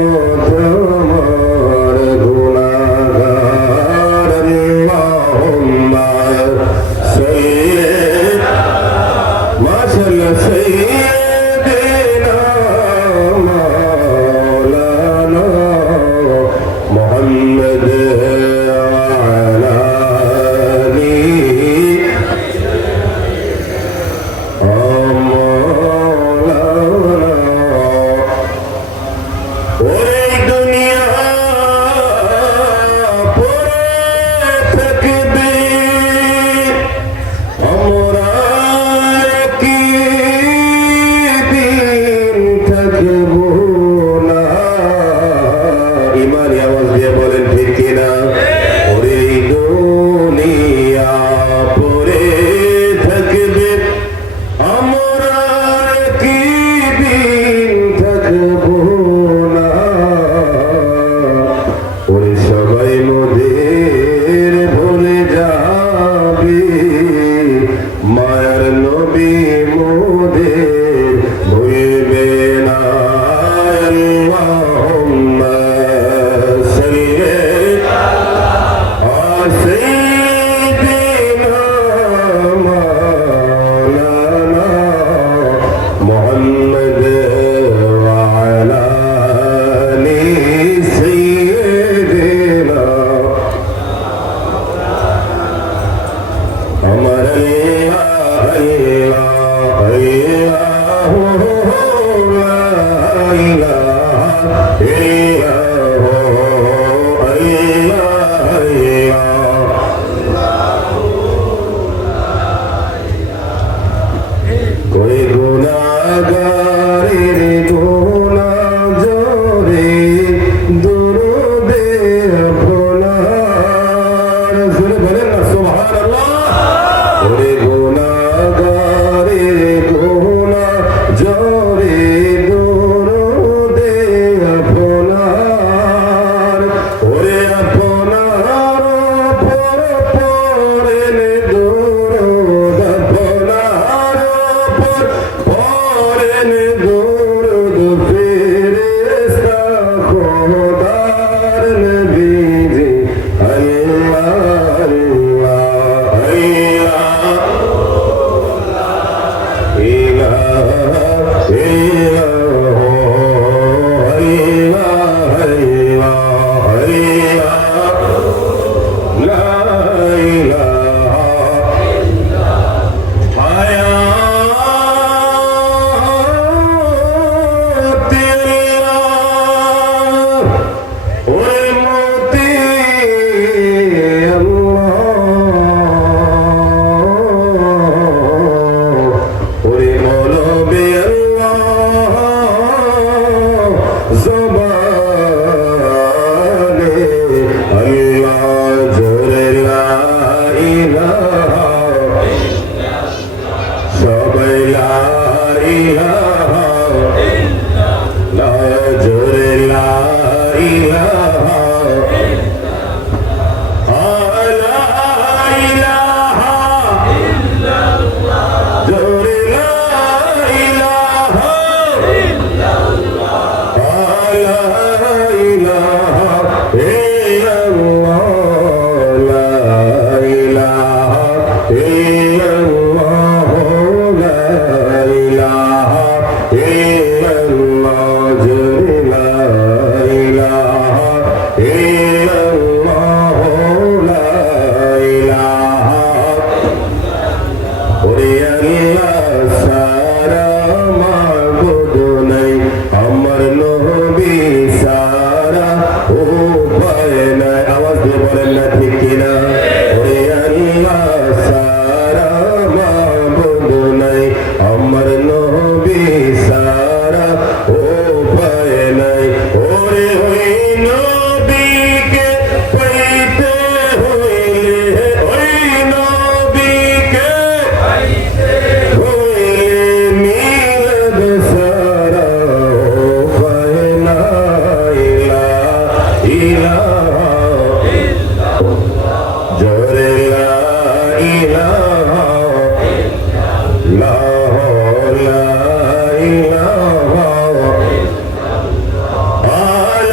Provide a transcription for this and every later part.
তোমার গুনাহগার আল্লাহুম্মা সাইয়্যিদ মাশাল সাইয়্যিদিনা মাওলানা মুহাম্মদ আলা আলি ইমানি আওয়াজ দিয়ে বলেন ঠিক কিনা ওরে দুনিয়া পরে থাকবে আমরা কি দিন থাকবো না ওরে সবাই মোদের ভুলে যাবে মায়ার নবী মোদের ভুলবে না আল্লাহুম্মা সাল্লি আলা সাইয়্যিদিনা মাওলানা মুহাম্মদ ওয়া আলা আলি সাইয়্যিদিনা আমার कोई गुनाहगारेर गुनाह जोरे दुरूदे আপনার সুরে বলেন না সুবহানাল্লাহ ওরে গুনাহগারের গুনাহ জোরে দুরুদে আপনার ওরে আপনার পরেন দুরুদ আপনার পরেন দুরুদ ফেরেশতা খোদার নবীজি আল্লাহ আল্লাহ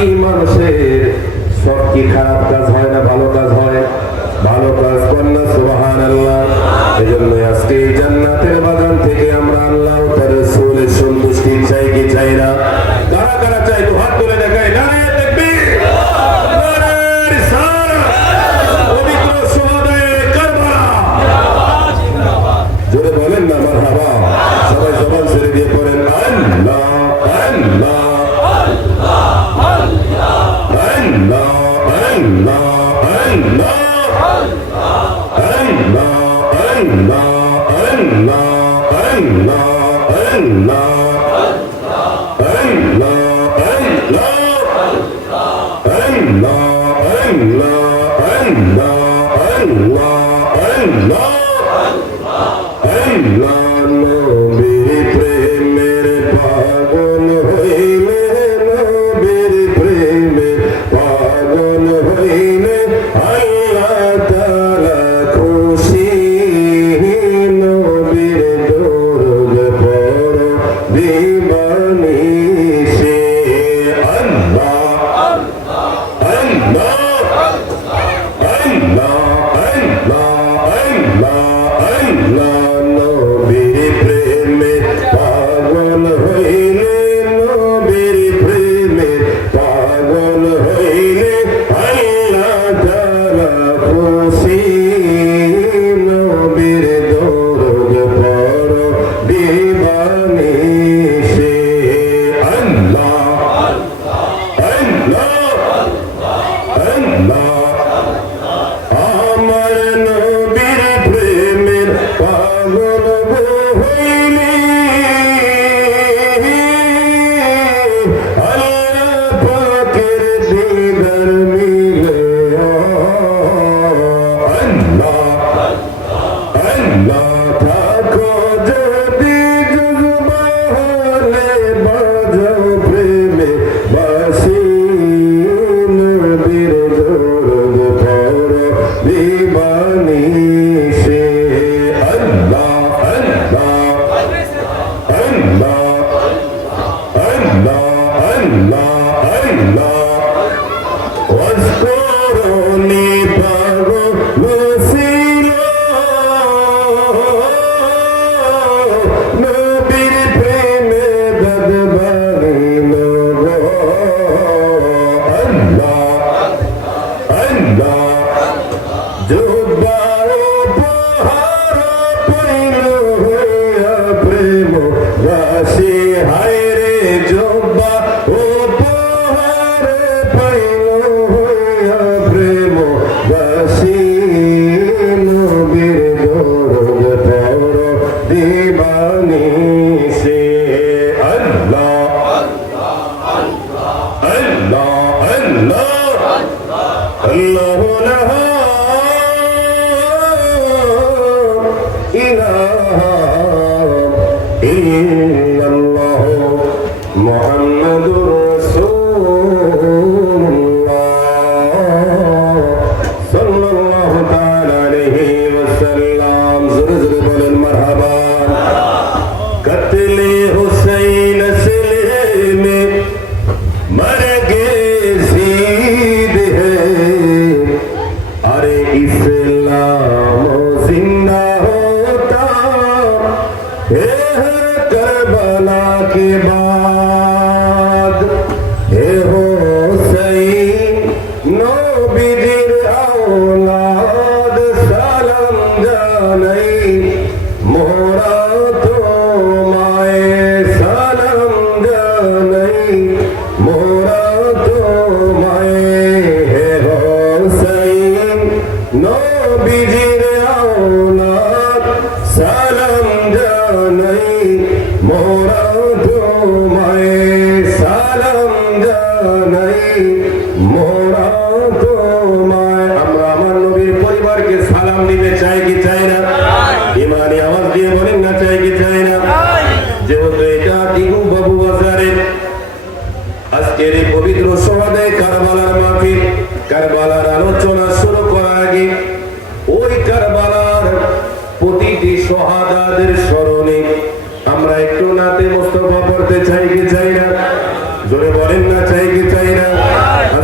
জানি মানুষের সব কি খারাপ কাজ হয় না ভালো কাজ হয়, ভালো কাজ কন্যা সুবহানাল্লাহ। এজন্য আজকে এই জান্নাতের বাগান থেকে আমরা আল্লাহ তার রাসূলের সন্তুষ্টি চাই কি চাই না? কারা কারা চাই তো হাত তুলে দেখায়। নারে তাকবীর, নারে রিসালাত, পবিত্র সুহাদায়ে কারবালা, জোরে বলেন না মারহাবা। সবাই জবান ছেড়ে দিয়ে পড়েন আল্লাহ আল্লাহ আল্লাহ আল্লাহ আল্লাহ প্রেমের পাগল হইলে, নবীর প্রেমের পাগল হইলে আল্লাহ তাআলা খুশি। নবীর দরুদ পড়ো দিবানিশি। আল্লাহ আল্লাহ আল্লাহ নবীর প্রেমে পাগল হইলে, নবীর প্রেমে পাগল হইলে আল্লাহ তাআলা খুশি। নবীর দরুদ পড়ো দিবানিশি। আল্লাহ আল্লাহ আল্লাহ আমার নবীর প্রেমের পাগল হইলে আল্লাহ পাকের দিদার মিলে। আল্লাহ আল্লাহ থাকো যদি জুজবা হলে বাজাও প্রেমে বাসি। নবীর দরুদ পড়ো দিবানিশি। আল্লাহ আল্লাহ আল্লাহ আল্লাহ আল্লাহ আল্লাহ ওয়াজকুরুনি পাগল ছিল নবীর প্রেমে দদ বাড়িল গো। আল্লাহ আল্লাহ জুব্বার উপহার পাইল হইয়া প্রেম রাশি। হায় রে জুব্বা উপহার পাইল হইয়া প্রেম রাশি। নবীর দরুদ পড়ো দিবানিশি। আল্লাহ আল্লাহ আল্লাহ আল্লাহু লা ইলাহা ইল্লাল্লাহ মুহাম্মাদুর রাসূলুল্লাহ সাল্লাল্লাহু তাআলা আলাইহি ওয়াসাল্লাম। জোরে জোরে বলেন মারহাবা। কতলে হুসাইন সিলসিলে में मर गए शहीद है। अरे इस्लाम जिंदा होता है करबला के बाद। हे हुसैन नबीर औलाद सालाम জানাই মোরা তোমায় সালাম জানাই মোরা তোমায়। হে হুসাইন নবীর औलाद সালাম জানাই মোরা তোমায় সালাম জানাই মোরা তোমায়। আমরা আমার নবীর পরিবারকে সালাম দিতে চাই কি চাই না? ইমানি আওয়াজ দিয়ে বলেন না চাই কি চাই না? যেহেতু এটা টিকু বাবু বাজারে আজকের এই পবিত্র সোহাদায়ে কারবালার মাহফিল, কারবালার আলোচনা শুরু করার আগে ওই কারবালার প্রতিটি শহাদাদের স্মরণে আমরা একটু নাতে মুস্তাফা পড়তে চাই কি চাই না? জোরে বলেন না চাই কি চাই না?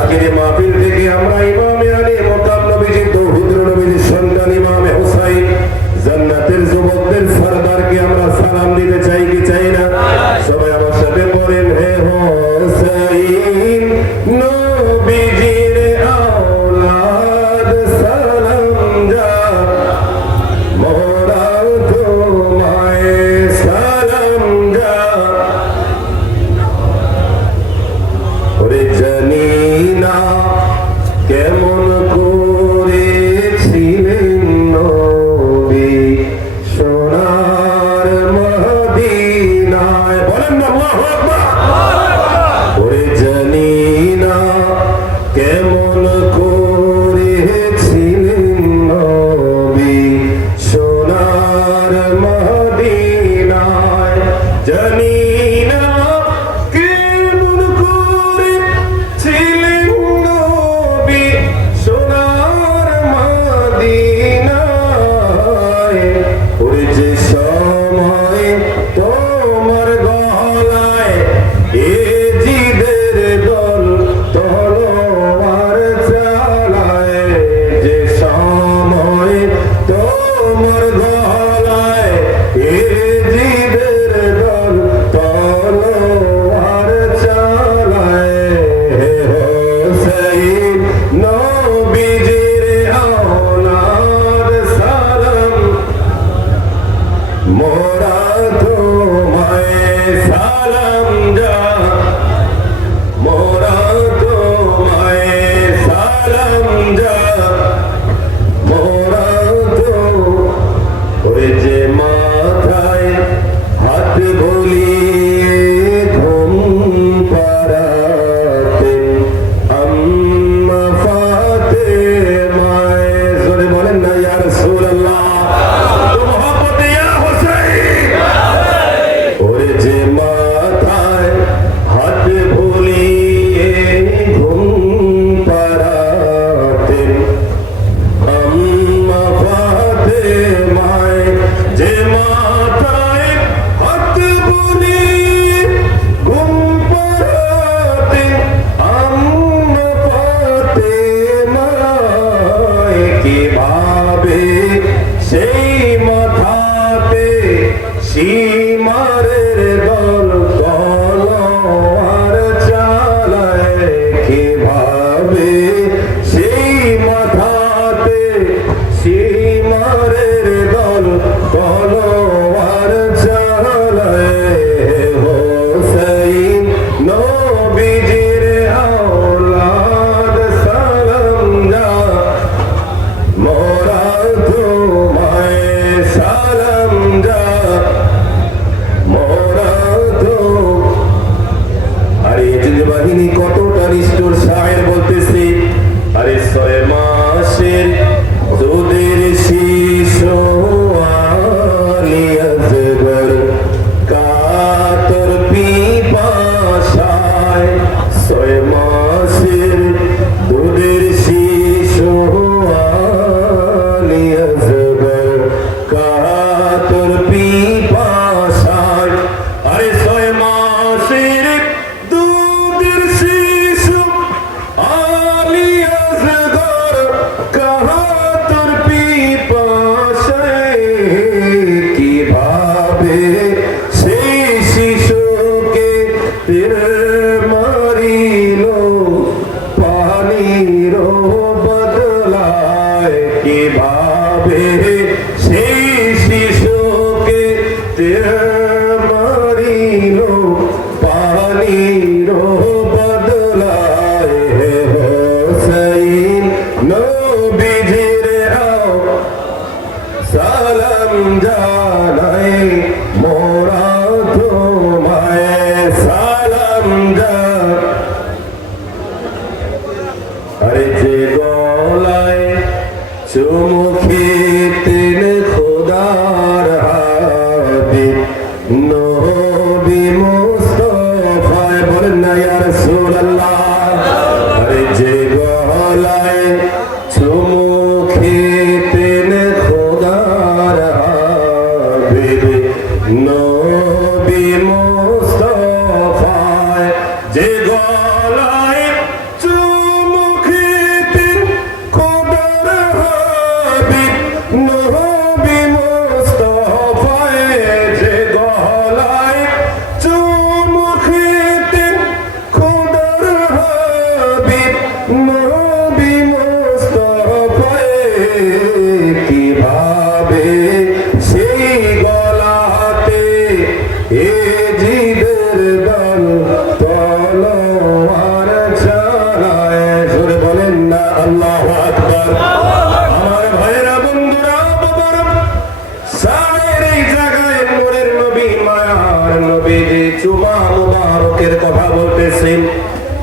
আজকের এই মাহফিল থেকে আমরা ইমামে আলী মতাব নবীজি তৌহিদ নবীজির সন্তান ইমামে হুসাইন জান্নাতের যুবকদের সরদারকে আমরা সালাম দিতে চাই কি চাই না? সবাই আমার সাথে বলেন, হে হুসাইন নবীজির আওলাদ সালাম যা মোরা তোমায় সালাম যা। ওরে জানি না কেমন করে ছিলেন নবী সোনার মদিনায়, বলেন না আল্লাহু আকবার। ওরে জানি না কেমন করে ছিলেন নবী সোনার মদিনায়, জানি না কেমন করে ছিলেন নবী সোনার মদিনায়। ওরে যে সময় তোমার গলায় এ জিদের দল তলোয়ার চালায়, যে সময় তোমার গলায় এ জিদের দল তলোয়ার চালায়। হে হুসাইন নবীজির আওলাদ সালাম মোরা তোমায় সালাম যা মোরা তোমায় সালাম যা মোরা তো। ওরে যে মাথায় হাত বলিয়ে ঘুম পাড়াতেন আম্মা ফাতেমায়, জোরে বলেন না ইয়া রাসূলুল্লাহ, তো মোহাম্মদ ইয়া হুসাইন। ওরে যে মাথায় হাত বলিয়ে ঘুম পাড়াতেন আম্মা ফাতেমায়, যে মাথায় হাত বলিয়ে ঘুম পাড়াতেন আম্মা ফাতেমায়, কিভাবে সেই মাথাতে সীমারের দল তলোয়ার চালায়, কিভাবে সেই মাথাতে সীমারের দল তলোয়ার চালায়। হে হুসাইন নবীজির আওলাদ সালাম যা মোরা তোমায় সালাম যা মোরা তো। আরে এজিদ বাহিনী কতটা নিষ্ঠুর শায়ের বলতেছে, আরে 6 মাসের দুধের শিশু আলী আসগর কাতর পিপাসায়, 6 মাসের দুধের শিশু আলী আসগর কাতর পিপাসায়। আরে 6 মাসের দুধের শিশু আলী আসগর কাতর পিপাসায়, কিভাবে সেই শিশুকে তীর মারিল পানির বদলায়, কিভাবে সেই শিশুকে তীর মারিল পানির বদলায়। হে হুসাইন নবীজির সালাম জানাই মোরা তোমায় সালাম যা। আরে যে গলায় চুমু খেতেন খোদার হাবিব নবী মুস্তাফায়, বলেন না ইয়া রাসূলুল্লাহ। আরে যে গলায় চুমু খেতেন খোদার হাবিব নবী মুস্তাফায়, যে গলায় চুমু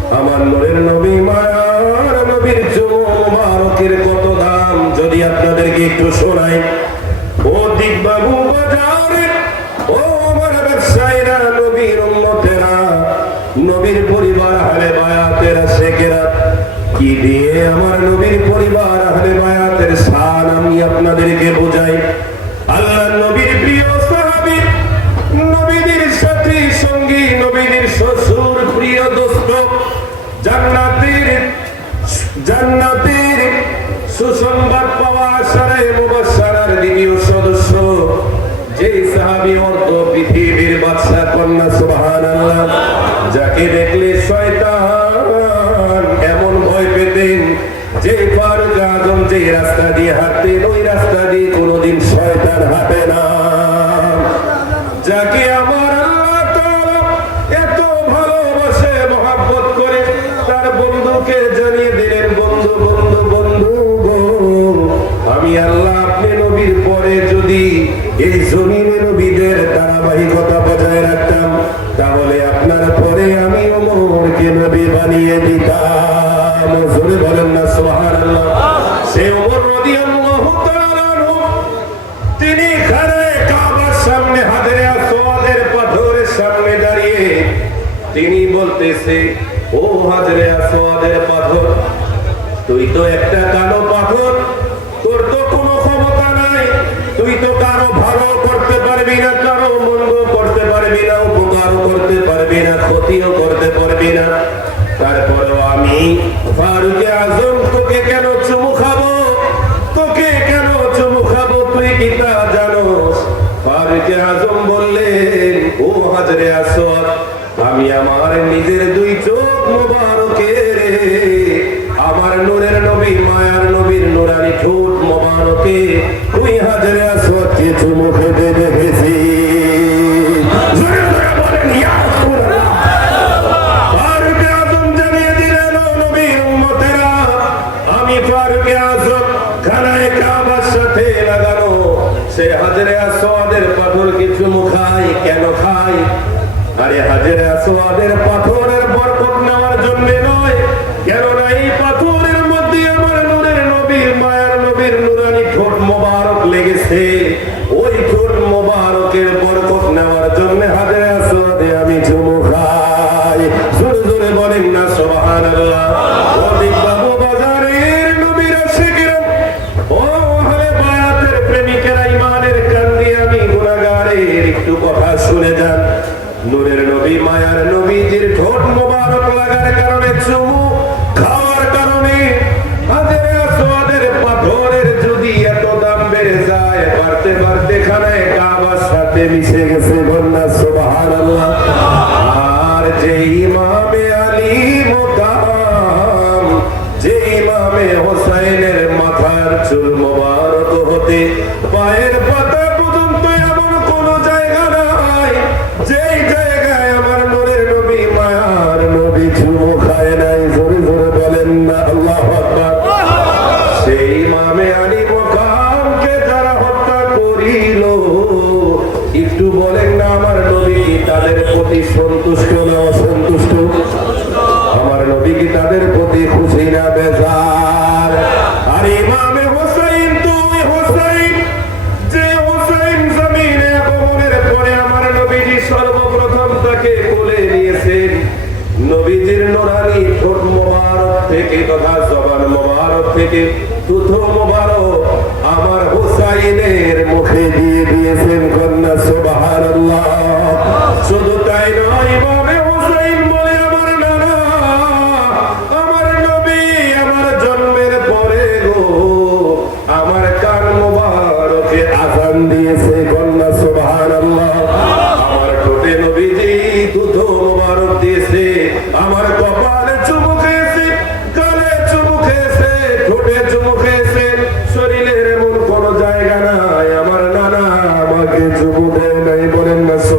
আমার নূরের নবী মায়ার নবীর চুমু মুবারকের কত দাম যদি আপনাদেরকে একটু শোনাই। ও দিকবাবু বাজারে, ও আমার ব্যবসায়ীরা, নবীর উম্মতেরা, নবীর পরিবার আহলে বায়াতের শেখেরা, কি দিয়ে আমার নবীর পরিবার আহলে বায়াতের শান আমি আপনাদেরকে বোঝাই। আল্লাহ নবীর প্রিয় সাহাবী, নবীদের সাথী সঙ্গী, নবীদের শ্বশুর, প্রিয় দোস্ত, জান্নাতের সুসংবাদ পাওয়া আশারে মুবাশশারার দ্বিতীয় সদস্য যে সাহাবী অর্থ পৃথিবীর বাদশা কন্যা, সুবহানাল্লাহ, যাকে দেখলে শয়তান এমন ভয় পেতেন যে ফারুক আজম যে রাস্তা দিয়ে হাঁটতেন ওই রাস্তা দিয়ে কোনোদিন শয়তান হাঁটে না। যাকে আমার আল্লাহ তাআলা এত ভালোবাসে, মহব্বত করে তার বন্ধুকে জানিয়ে দিলেন, বন্ধু বন্ধু বন্ধু গো, আমি আল্লাহ আপনি নবীর পরে যদি এই জমিনে নবীদের ধারাবাহিকতা বজায় রাখতাম তাহলে আপনার পরে আমি ওমরকে নবী বানিয়ে দিতাম। জোরে বলেন না সুবহানাল্লাহ। সে ওমর রাদিয়াল্লাহু তাআলা আনহু, তিনি খানায়ে কাবার সামনে হাজরে আসওয়াদের পাথরের সামনে দাঁড়িয়ে তিনি বলতেছে, ও হাজরে আসওয়াদের পাথর, তুই তো একটা কালো পাথর, তোর তো কোনো ক্ষমতা নাই, তুই তো কারো ভালো করতে পারবি না, কারো মন্দ করতে পারবি না, উপকারও করতে পারবি না, ক্ষতিও করতে পারবি না। তারপরেও আমি ফারুকে আজম তোকে কেন চুমু খাবো, তোকে কেন চুমু খাবো, তুই কি তা জানোস? ফারুকে আজম বললেন, ও হাজরে আসওয়াদ, আমি আমার নিজের দুই চোখ মুবারকের, আমার নূরের নবী মায়ার নবীর নূরানি ঠোঁট মোবারকে তুই হাজরে আসওয়াদকে চুমু খেতে দেখেছি। ফারুকে আজম জানিয়ে দিলেন, ও নবীর উম্মতেরা, আমি ফারুকে আজম খানায়ে কাবার সাথে লাগানো সে হাজরে আসওয়াদের পাথরকে চুমু খাই। কেন খাই? আরে হাজরে আসওয়াদের পাথরের বরকত নেওয়ার জন্য নয়, কেননা এই পাথরের মধ্যে আমার নূরের নবীর মায়ার নবীর নূরানি ঠোঁট মোবারক লেগেছে। ওই ঠোঁট মোবারকের বরকত নেওয়ার জন্য হাজরে আসওয়াদে আমি চুমু খাই। জোরে জোরে বলেন না সুবহানাল্লাহ। ও দিকবাবু বাজারের নবীর আশিকেরা, ও আহলে বায়াতের প্রেমিকেরা, ইমানের কান্দি আমি গুনাহগারের একটু কথা শুনে যান। নূরের নবী মায়ার নবীজির ঠোঁট মোবারক লাগার কারণে, চুমু খাওয়ার কারণে হাজরে আসওয়াদের পাথরের যদি এত দাম বেড়ে যায়, বাড়তে বাড়তে খানায়ে কাবার সাথে মিশে গেছে, বন্যা সুবহানাল্লাহ। আর যে ইমামে আলী মোকাম, যে ইমামে হোসাইনের মাথার চুল মোবারক হতে পায়ের পাতা পর্যন্ত এমন কোন জায়গা নাই যেই জায়গায় আমার নূরের নবী মায়ার নবী চুমু খায় নাই। জোরে জোরে বলেন না আল্লাহু আকবার। সেই ইমামে আলী মোকামকে যারা হত্যা করিল, একটু বলেন না আমার নবী কি তাদের প্রতি সন্তুষ্ট না অসন্তুষ্ট? আমার নবী কি তাদের প্রতি খুশি না বেজার? আর ইমামে হোসাইন, তুই হোসাইন, যে হোসাইন জমিনে আগমনের পরে আমার নবীজি সর্বপ্রথম তাকে কোলে নিয়েছেন। নবীজির নূরানি ঠোঁট মোবারক থেকে তথা জবান মোবারক থেকে থুথু মোবারক আমার হোসাইনের মুখে দিয়ে দিয়েছেন, কন্যা সুবহানাল্লাহ। শুধু তাই নয়, ইমামে হোসাইন বলে, আমার নানা, আমার নবী আমার জন্মের পরে গো আমার কান মোবারকে আযান দিয়েছে, কন্যা সুবহানাল্লাহ। আমার ঠোঁটে নবীজি থুথু মোবারক দিয়েছে, আমার কপালে চুমু খেয়েছে, গালে চুমু খেয়েছে, ঠোঁটে চুমু খেয়েছে, শরীরের এমন কোন জায়গা নাই আমার নানা আমাকে চুমু দেয় নাই, বলেন না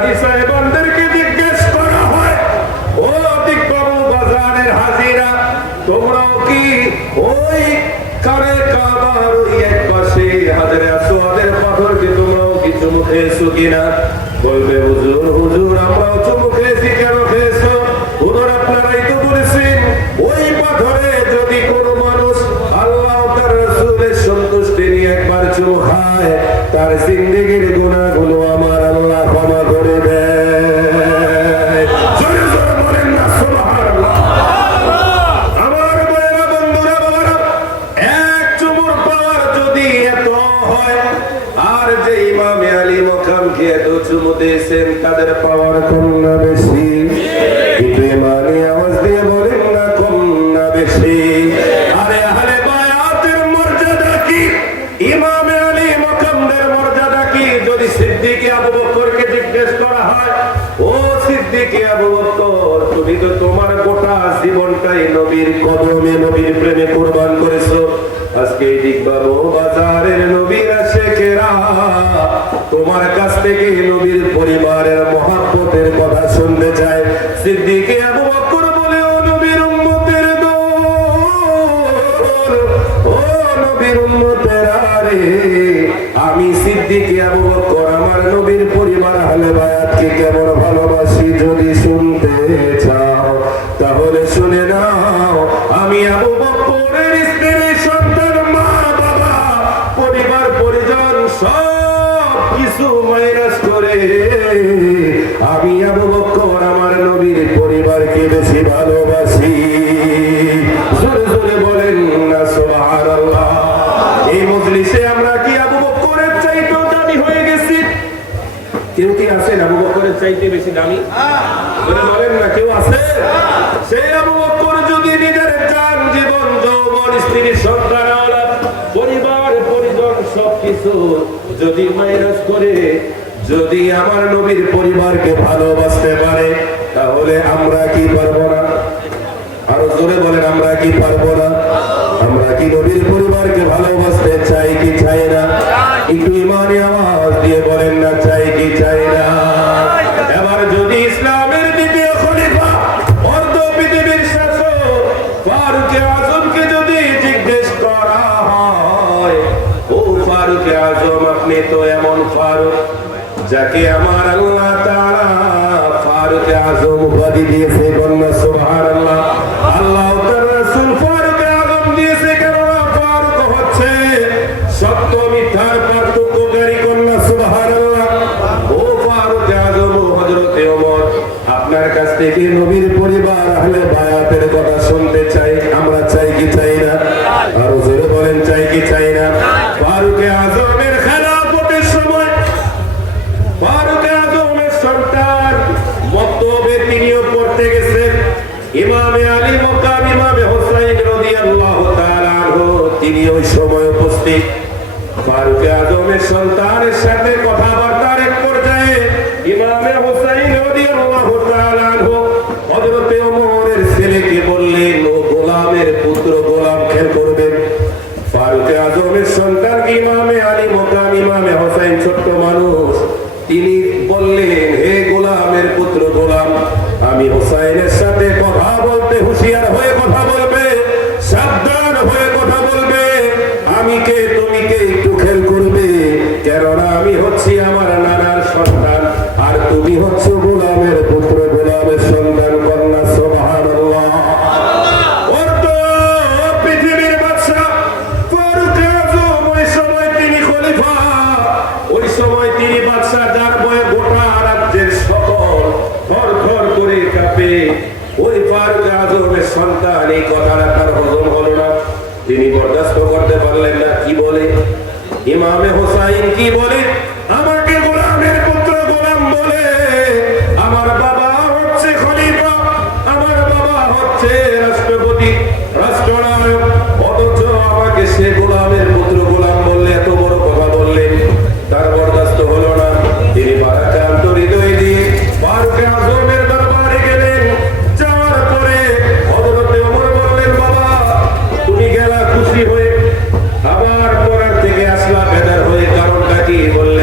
হাজী সাহেবানদেরকে জিজ্ঞেস করা হয়, ও দিকবাবু বাজারের হাজিরা, তোমরাও কি ওই কারে কাবার ওই এক পাশে হাজারে আসওয়াদের পাথরকে তোমরাও কি চুমু খেয়েছো কিনা? বলবে হুজুর, হুজুর আমরাও চুমু খেয়েছি। কেন খেয়েছো? হুজুর আপনারাই তো বলেছেন ওই পাথরে যদি কোনো মানুষ আল্লাহ তার রাসূলের সন্তুষ্টি নিয়ে একবার চুমু খায়, তার জিন্দেগির গুনাহগুলো আমার আল্লাহ ক্ষমা করে দেয়। জোরে জোরে বলেন না সুবহানাল্লাহ। আমার বড়রা, বন্ধুরা, বাবারা, এক চুমুর পাওয়ার যদি এত হয়, আর যে ইমামে আলী মকামকে এত চুমু দিয়েছেন তাদের পাওয়ার কম না বেশি? কিন্তু ইমানে আওয়াজ দিয়ে বলেন না কম না বেশি? আরে আহলে বায়াতের মর্যাদা কি? ইমামে আলী মকামদের মর্যাদা কি? যদি সিদ্দিক আবু বকরকে জিজ্ঞেস করা হয়, ও সিদ্দিক আবু বকর, তুমি তো তোমার গোটা জীবনটাই নবীর কদমে নবীর প্রেমে কুরবান করেছো, আজকে দিকবাবু বাজারের নবীর আশিকেরা তোমার কাছ থেকে নবীর পরিবারের মহব্বতের কথা শুনতে চায়। সিদ্দিক আবু বকর বলে, ও নবীর উম্মতের দল, ও নবীর উম্মতেরা রে, আমি সিদ্দিক আবু বকর আমার নবীর পরিবার আহলে বায়াতকে কেমন ভালোবাসি যদি শুনতে চাও তাহলে শুনে নাও। আমি আবু বকরের স্ত্রী, সন্তান, মা বাবা, পরিবার পরিজন সব কিছু মাইনাস করে আমি আবু বকর আমার নবীর পরিবারকে বেশি ভালোবাসি। জোরে জোরে বলেন না সুবহানাল্লাহ। এই মজলিসে আমরা কি আবু বকরের চাইতেও দামি হয়ে গেছি? কেউ কি আছেন আবু বকরের চাইতে বেশি দামি? জোরে বলেন না, কেউ আছে? সেই আবু বকর যদি নিজের জান, জীবন, যৌবন, স্ত্রী, সন্তান, আওলাদ, পরিবার পরিজন সবকিছু যদি মাইনাস করে যদি আমার নবীর পরিবারকে ভালোবাসতে পারে, তাহলে আমরা কি পারবো না? আরো জোরে বলেন, আমরা কি পারবো না? আমরা কি নবীর পরিবারকে ভালোবাসতে চাই কি চাই না? একটু ইমানি আওয়াজ দিয়ে বলেন না, চাই কি চাই না? এবার যদি ইসলামের দ্বিতীয় খলিফা, অর্ধ পৃথিবীর শাসক ফারুক আজমকে যদি জিজ্ঞেস করা হয়, ও ফারুক আজম, আপনি তো এমন ফারুক যাকে আমার আল্লাহ তাআলা ফারুক আজম উপাধি দিয়েছে, বলনা সুবহানাল্লাহ। আল্লাহ তার রাসূল ফারুক আজম দিয়েছে কেননা ফারুক হচ্ছে সত্য মিথ্যার পার্থক্যকারী, কন্যা সুবহানাল্লাহ। ও ফারুক আজম, হযরত ওমর, আপনার কাছ থেকে নবীর পরিবার আহলে বায়াতের কথা শুনতে চাই। আমরা চাই কি চাই না? আর জোরে বলেন, চাই কি চাই না? ফারুক আজমের খেলাফতের সময় ফারুক আজমের সন্তান মক্তবে তিনিও পড়তে গেছেন। ইমামে আলী মকাম ইমামে হোসাইন রাদিয়াল্লাহু তাআলা আনহু তিনি ওই সময় উপস্থিত। ফারুক আজমের সন্তানের সাথে কথাবার্তার এক পর্যায়ে ইমামে হোসাইন রাদিয়াল্লাহু তাআলা আনহু হযরত ওমরের ছেলেকে বললেন, ও গোলামের পুত্র, গোলাম খেল করবেন। ফারুক আজমের সন্তান ইমামে আলী মকাম ইমামে হোসাইন ছোট্ট মানুষ, তিনি বললেন, হে গোলামের পুত্র গোলাম, আমি হোসাইনের সাথে কথা বলতে হুঁশিয়ার হয়ে কথা বলবে, সাবধান হয়ে কথা বলবে। আমি কে তুমি কে একটু খেল করবে, কেননা আমি হচ্ছি আমার নানার সন্তান আর তুমি হচ্ছ গোলামের পুত্র, গোলামের সন্তান, কন্যা সুবহানাল্লাহ। পৃথিবীর বাদশা ফারুক আজম, ওই সময় তিনি খলিফা, ওই সময় তিনি বাদশা, যার বয়ে গোটা রাজ্যের সকল থরথর করে কাঁপে। ওই ফারুক আজমের সন্তান এই কথাটা তার হজম হলো না, তিনি বরদাস্ত করতে পারলেন না। কি বলে ইমামে হোসাইন? কি বলে? আমাকে গোলামের পুত্র গোলাম বলে, আমার বাবা হচ্ছে খলিফা, আমার বাবা হচ্ছে রাষ্ট্রপতি, রাষ্ট্রনায়ক, অথচ আমাকে সে গোলামের পুত্র গোলাম বললে, এত বড় কথা বললেন। তার বরদাস্ত হলো না, তিনি বারাকান্ত হৃদয় দিয়ে ফারুক আজমের দরবারে গেলেন। যাওয়ার পরে হযরত ওমর বললেন, বাবা তুমি গেলা খুশি হয়ে, আবার পরার থেকে আসলা বেদার হয়ে, কারণটা কি? বললেন,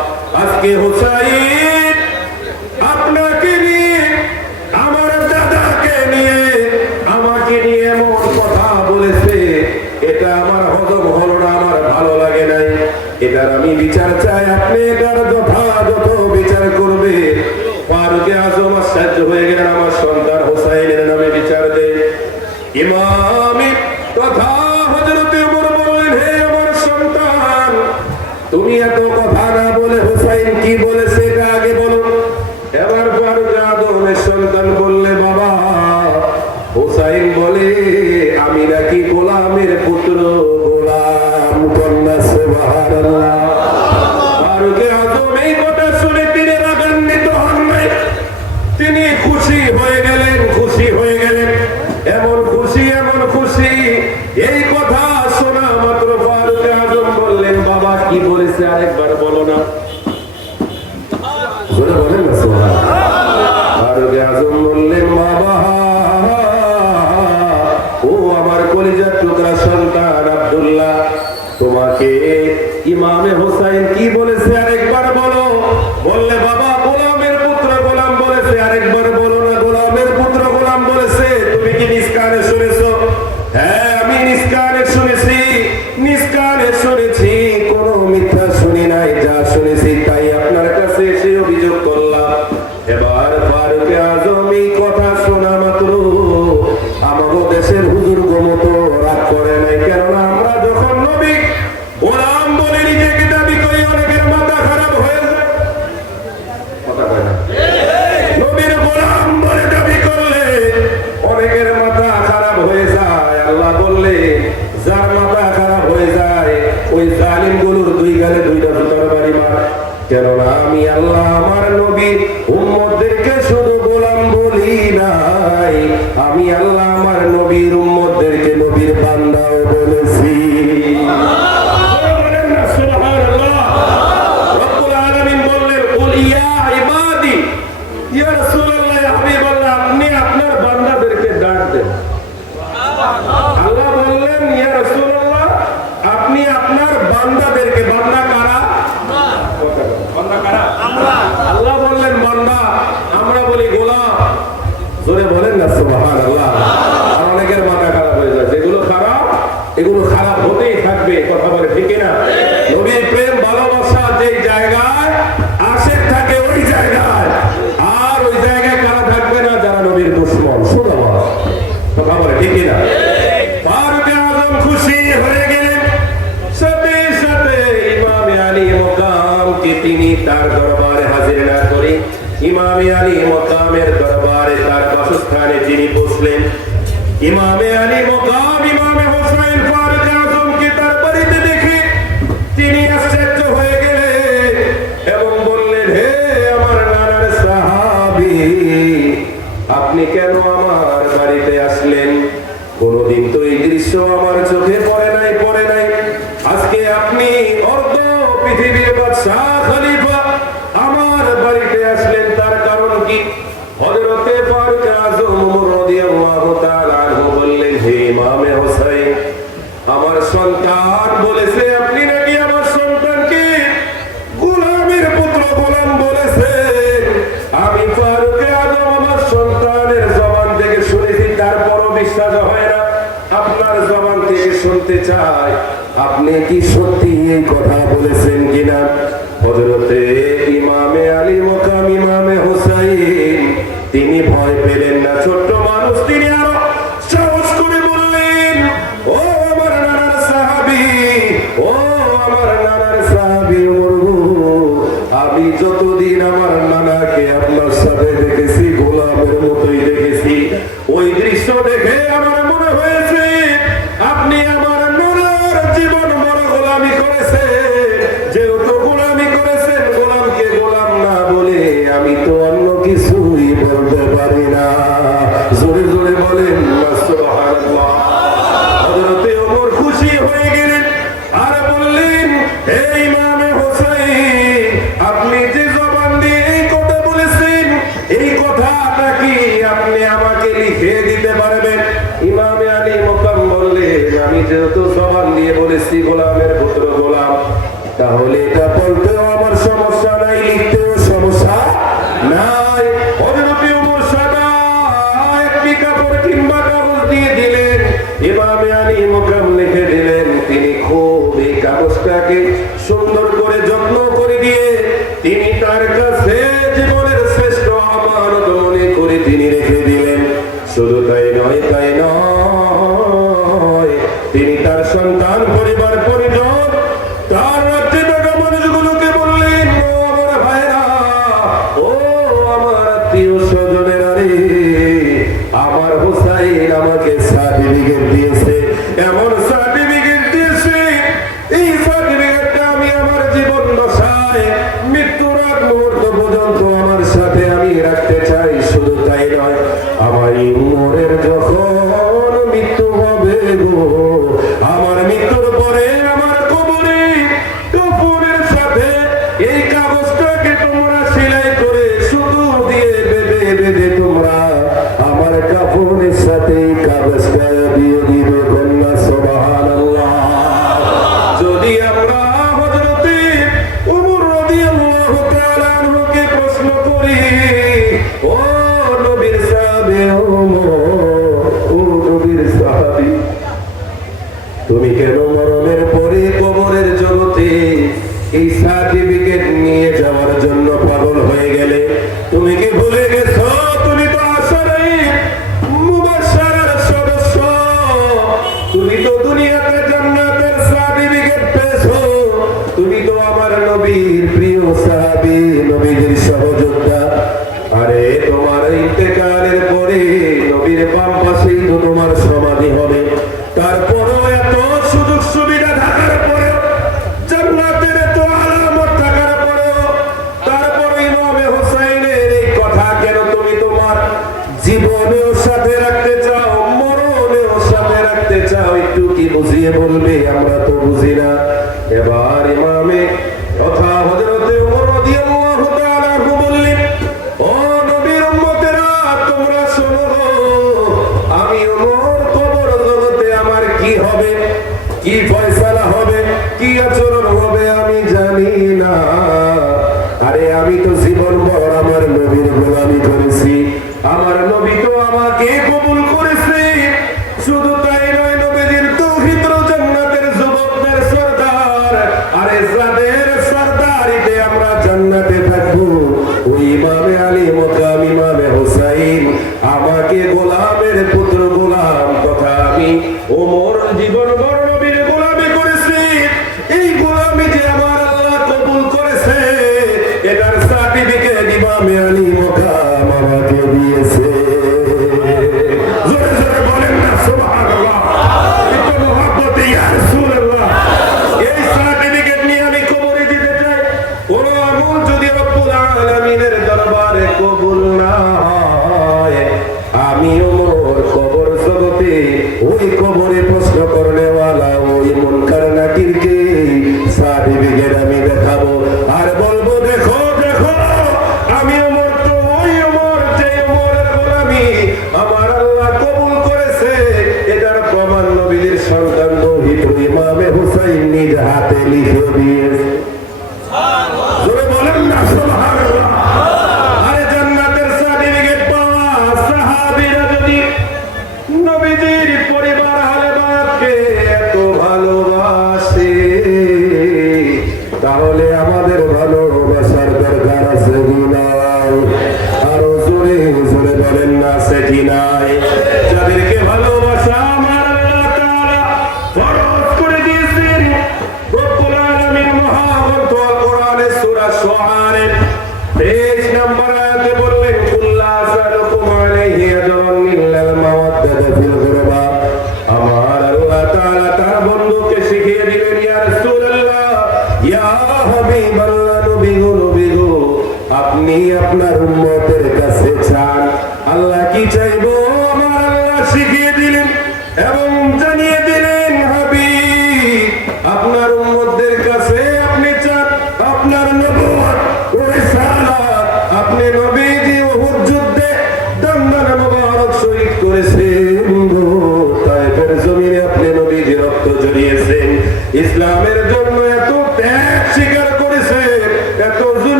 আজকে হুসাইন আপনাকে নিয়ে, আমার দাদাকে নিয়ে, আমাকে নিয়ে এমন কথা বলেছে, এটা আমার হজম হলো না, আমার ভালো লাগে নাই। এটার আমি বিচার চাই, আপনি এটার যথাযথ বিচার করবে। ফারুকে আজম আশ্চর্য হয়ে গেলেন, আমার সন্তান হুসাইনের নামে বিচার দেন। ইমামি তথা হযরত ওমর বললেন, হে আমার সন্তান, তুমি এত কথা না বলে হুসাইন কি বলেছে এটা আগে বলো। এবার ফারুক আজমের সন্তান বললে, বাবা হুসাইন বলে আমি নাকি গোলামের পুত্র, গোলাম। কন্যা সুবহানাল্লাহ। ফারুক আজম এই কথা শুনে তিনি রাগান্বিত হন নাই, তিনি খুশি হয়ে গেলেন, খুশি হয়ে গেলেন। এমন খুশি, এমন খুশি, এই কথা শোনা মাত্র ফারুক আজম বললেন, বাবা কি বলেছে আরেকবার বলো না। বলেন না সুবহানাল্লাহ। ফারুক আজম বললেন, বাবা ও আমার কলিজার টুকরা সন্তান আব্দুল্লাহ, তোমাকে ইমামে হুসাইন কি বলেছে আরেকবার বলো। বললে, বাবা গোলামের পুত্র গোলাম বলেছে, আরেকবার বলো না। গোলামের পুত্র গোলাম বলেছে, তুমি কি নিজ কানে শুনেছো? হ্যাঁ আমি নিজ কানে শুনেছি, নিজ কানে শুনেছি, কোনো মিথ্যা শুনি নাই, যা শুনেছি তাই আপনার কাছে এসে অভিযোগ করলাম। এবার ফারুক আজম এই কথা শোনা মাত্র আমাদের দেশের হুজুর মতো রাগ করে নাই, কেননা আমরা যখন নবী গোলাম বলে নিজেকে দাবি করি, অনেকের মাথা খারাপ হয়ে যায়। কথা কয় না? নবীর গোলাম বলে দাবি করলে অনেকের মাথা খারাপ হয়ে যায়। আল্লাহ বললে যার মাথা খারাপ হয়ে যায় ওই জালিম গুলোর দুই গালে দুইটা তরবারি মার, কেননা আমি আল্লাহ আমার নবী উম্মতদেরকে শুধু গোলাম বলি নাই, আমি আল্লাহ আমার নবীর উম্মতদেরকে নবীর বান্দাও বলেছি। আপনি আপনার বান্দাদেরকে ডাক দেন। আল্লাহ বললেন, ইয়া রাসূলুল্লাহ আপনি আপনার বান্দাদেরকে, বান্দা কারা? বান্দা কারা? আল্লাহ বললেন বান্দা, আমরা বলি গোলাম। জোরে বলেন না সুবহানাল্লাহ। আর অনেকের মাথা খারাপ হয়ে যায়, যেগুলো খারাপ এগুলো খারাপ হতেই থাকবে, কথা বলে ঠিক না? নবীর প্রেম ভালোবাসা যে জায়গায় আশেক থাকে ওই জায়গায়, আর ওই জায়গায় কারা থাকবে না? যারা নবীর দুশমন। শুধু কথা বলে ঠিক না? ফারুক আজম খুশি হয়ে গেলেন, সাথে সাথে ইমামে আলী মকামকে তিনি তার দরবারে হাজির না করে ইমামে আলী মকামের দরবারে তার বাসস্থানে তিনি বসলেন। ইমামে আলী মকাম ইমামে হুসাইন ফারুক আজমকে তার বাড়িতে দেখে তিনি আশ্চর্য হয়ে গেলেন এবং বললেন, হে আমার নানার সাহাবী, আপনি কেন আমার বাড়িতে আসলেন? কোনদিন তো এই দৃশ্য আমার চোখে পড়ে নাই, পড়ে নাই। আজকে আপনি অর্ধ পৃথিবীর বাদশাহ খলিফা আমার বাড়িতে আসলেন, তার কারণ কি? হযরতে ফারুক আজম রাদিয়াল্লাহু তাআলা আনহু বললেন, হে ইমামে হুসাইন, আমার সন্তান বলেছে আপনি নাকি আমার সন্তানকে গোলামের পুত্র গোলাম বলেছে। আমি ফারুক আজম আমার সন্তানের জবান থেকে শুনেছি, তারপরও বিশ্বাস হয় না, আপনার জবান থেকে শুনতে চাই, আপনি কি সত্যি এই কথা বলেছেন কিনা? হযরতে ইমামে আলী মকাম ইমামে হুসাইন তিনি ভয় পেলেন না, ছোট্ট মানুষ, তিনি আরো সাহস করে বললেন, ও আমার নানার সাহাবী, ও আমার নানার সাহাবী ওমর, আমি যতদিন আমার নানাকে আপনার সাথে দেখেছি গোলামের মতোই দেখেছি। ওই দৃশ্য দেখে আমার মনে হয়েছে আপনি আমার নানার জীবন বড় গোলামি করেছে। যেহেতু গোলামি করেছেন, গোলামকে গোলাম না বলে আমি তো অন্য কিছুই বলতে পারি না। জোরে জোরে বলেন সুবহানাল্লাহ। হযরতে ওমর খুশি হয়ে গেলেন আর বললেন, হে ইমামে হুসাইন, আপনি যে জবান দিয়ে এই কথা বলেছেন, এই কথাটা কি আপনি আমাকে লিখে দিতে পারবেন? ইমামে আলী মকাম বললেন, আমি যেহেতু জবান দিয়ে বলেছি গোলামের পুত্র গোলাম, তাহলে এটা বলতেও আমার সমস্যা সমস্যা নাই, লিখতেও সমস্যা নাই। হযরত ওমর সাদা একটি কাপড় কিংবা কাগজ দিয়ে দিলেন, ইমামে আলী মুকাম লিখে দিলেন। তিনি খুব এই কাগজটাকে সুন্দর করে যত্ন করে দিয়ে তিনি তার কাছে জীবনের শ্রেষ্ঠ আমানত মনে করে তিনি রেখে দিলেন। শুধু তাই নয়, তিনি তার সন্তান, পরিবার, পরিজন, তার রাজ্যে থাকা মানুষগুলোকে বললেন, ও আমার ভাইরা, ও আমার আত্মীয় স্বজনেরা রে, আমার হুসাইন আমাকে সার্টিফিকেট দিয়েছে, এমন সার্টিফিকেট দিয়েছে, এই সার্টিফিকেটটা আমি আমার জীবন দশায় মৃত্যুর আগ মুহূর্ত পর্যন্ত আমার সাথে আমি রাখতে চাই। শুধু তাই নয়, আমার এই উমরের যখন মৃত্যু হবে গো, আমার মৃত্যুর পরে আমার কবরে কাফনের সাথে এই কাগজটাকে তোমরা সেলাই করে সুতো দিয়ে বেঁধে বেঁধে তোমরা আমার কাফনের সাথে এই কাগজটা দিয়ে দিবে। কন্যা সুবহানাল্লাহ। যদি আমরা হযরতে ওমর রাদিয়াল্লাহু তাআলা আনহুকে প্রশ্ন করি, ও নবীর সাহাবী ওমর, ও নবীর সাহাবী, তুমি কেন মরণের পরে কবরের জগতে এই সার্টিফিকেট নিয়ে যাওয়ার জন্য পাগল হয়ে গেলে? তুমি কি ভুলে গেছো তুমি তো আশারায়ে মুবাশশারার সদস্য? তুমি তো দুনিয়াতে জান্নাতের সার্টিফিকেট পেয়েছো। তুমি তো আমার নবীর প্রিয় সাহাবী, নবীর সহযোদ্ধা। আরে তোমার ইন্তেকালের পরে নবীর বাম পাশেই তো তোমার সমাধি হবে। তারপরও এত সুযোগ সুবিধা থাকার পরেও, জান্নাতের এত আলামত থাকার পরেও, তারপর ইমামে হুসাইনের এই কথা কেন তুমি তোমার জীবনেও সাথে রাখতে চাও, মরণেও সাথে রাখতে চাও? একটু কি বুঝিয়ে বলবে? আমরা তো বুঝি না। এবার ইমামে কথা হযরতে ওমর রাদিয়াল্লাহু তাআলা আনহু বললেন, ও নবীর উম্মতেরা, তোমরা শোনো, আমি ওমর কবর জগতে আমার কি হবে, কি ফয়সালা হবে, কি আচরণ হবে আমি জানি না। আরে আমি তো জীবন ভর আমার নবীর গোলামি করেছি, আমার নবী তো আমাকে কবুল করেছে। শুধু তাই নয়, নবীর তৌহিদ জান্নাতের যুবকদের সরদার, আরে যাদের সরদারিতে আমরা জান্নাতে থাকবো, ওই ইমামে আলী মুকাম ইমামে হুসাইন আমাকে গোলামের পুত্র গোলাম তথা আমি ওমর জীবন ভর নবীর গোলামি করেছি। এই গোলামি যে আমার আল্লাহ কবুল করেছে, এটার সার্টিফিকেট ইমামে আলী মুকাম আমাকে দিয়েছে। জোরে জোরে বলেন না সুবহানাল্লাহ। একটু মুহাব্বতে ইয়া রাসূলুল্লাহ। এই সার্টিফিকেট নিয়ে আমি কবরে যেতে চাই। কোন আমল যদি রব্বুল আলামিনের দরবারে কবুল না হয়, আমি ওমর কবর জগতে ওই কবরে প্রশ্ন করনেওয়ালা ওই মুনকার নাকিরকে সার্টিফিকেট আমি দেখাবো আর বলবো, দেখো দেখো, আমি ওমর তো ওই ওমর, যে ওমরের গোলামি আমার আল্লাহ কবুল করেছে। এটার প্রমাণ নবীর সন্তান দৌহিত ইমামে হুসাইন নিজ হাতে লিখে দিয়েছে। জোরে বলেন না সুবহানাল্লাহ। আরে জান্নাতের সার্টিফিকেট পাওয়া সাহাবীরা যদি নবীজির পরিবার আহলে বায়াতকে এত ভালোবাসে, তাহলে আমাদের ভালোবাসার দরকার আছে কি নাই? আরো জোরে জোরে বলেন না, আছে কি নাই? যাদেরকে ভালোবাসা আমার আল্লাহ তাআলা ফরজ করে দিয়েছেন। রব্বুল আলামিন মহাগ্রন্থ আল কোরআনে সূরা শুআরার 23 নম্বর আয়াতে বললেন, কুল্লা আসালুকুম আলাইহি আজরান ইল্লাল মাওয়াদ্দাতা ফিল কুরবা। আমার আল্লাহ তাআলা তার বন্ধুকে শিখিয়ে দিলেন, ইয়া রাসূলুল্লাহ, ইয়া হাবিবাল্লাহ, নবী গো, নবী গো, আপনি আপনার উম্মতের কাছে চান। আল্লাহ কি চাইবো আমার আল্লাহ শিখিয়ে দিলেন এবং জানিয়ে দিলেন, হাবিব, আপনার উম্মতদের কাছে আপনি চান আপনার নবুয়ত ও রিসালাত। আপনি নবীজি উহুদ যুদ্ধে দমদম মুবারক শহীদ করেছেন, তায়েফের জমিনে আপনি নবীজি রক্ত ঝরিয়েছেন, ইসলামের জন্য এত ত্যাগ স্বীকার করেছেন, এত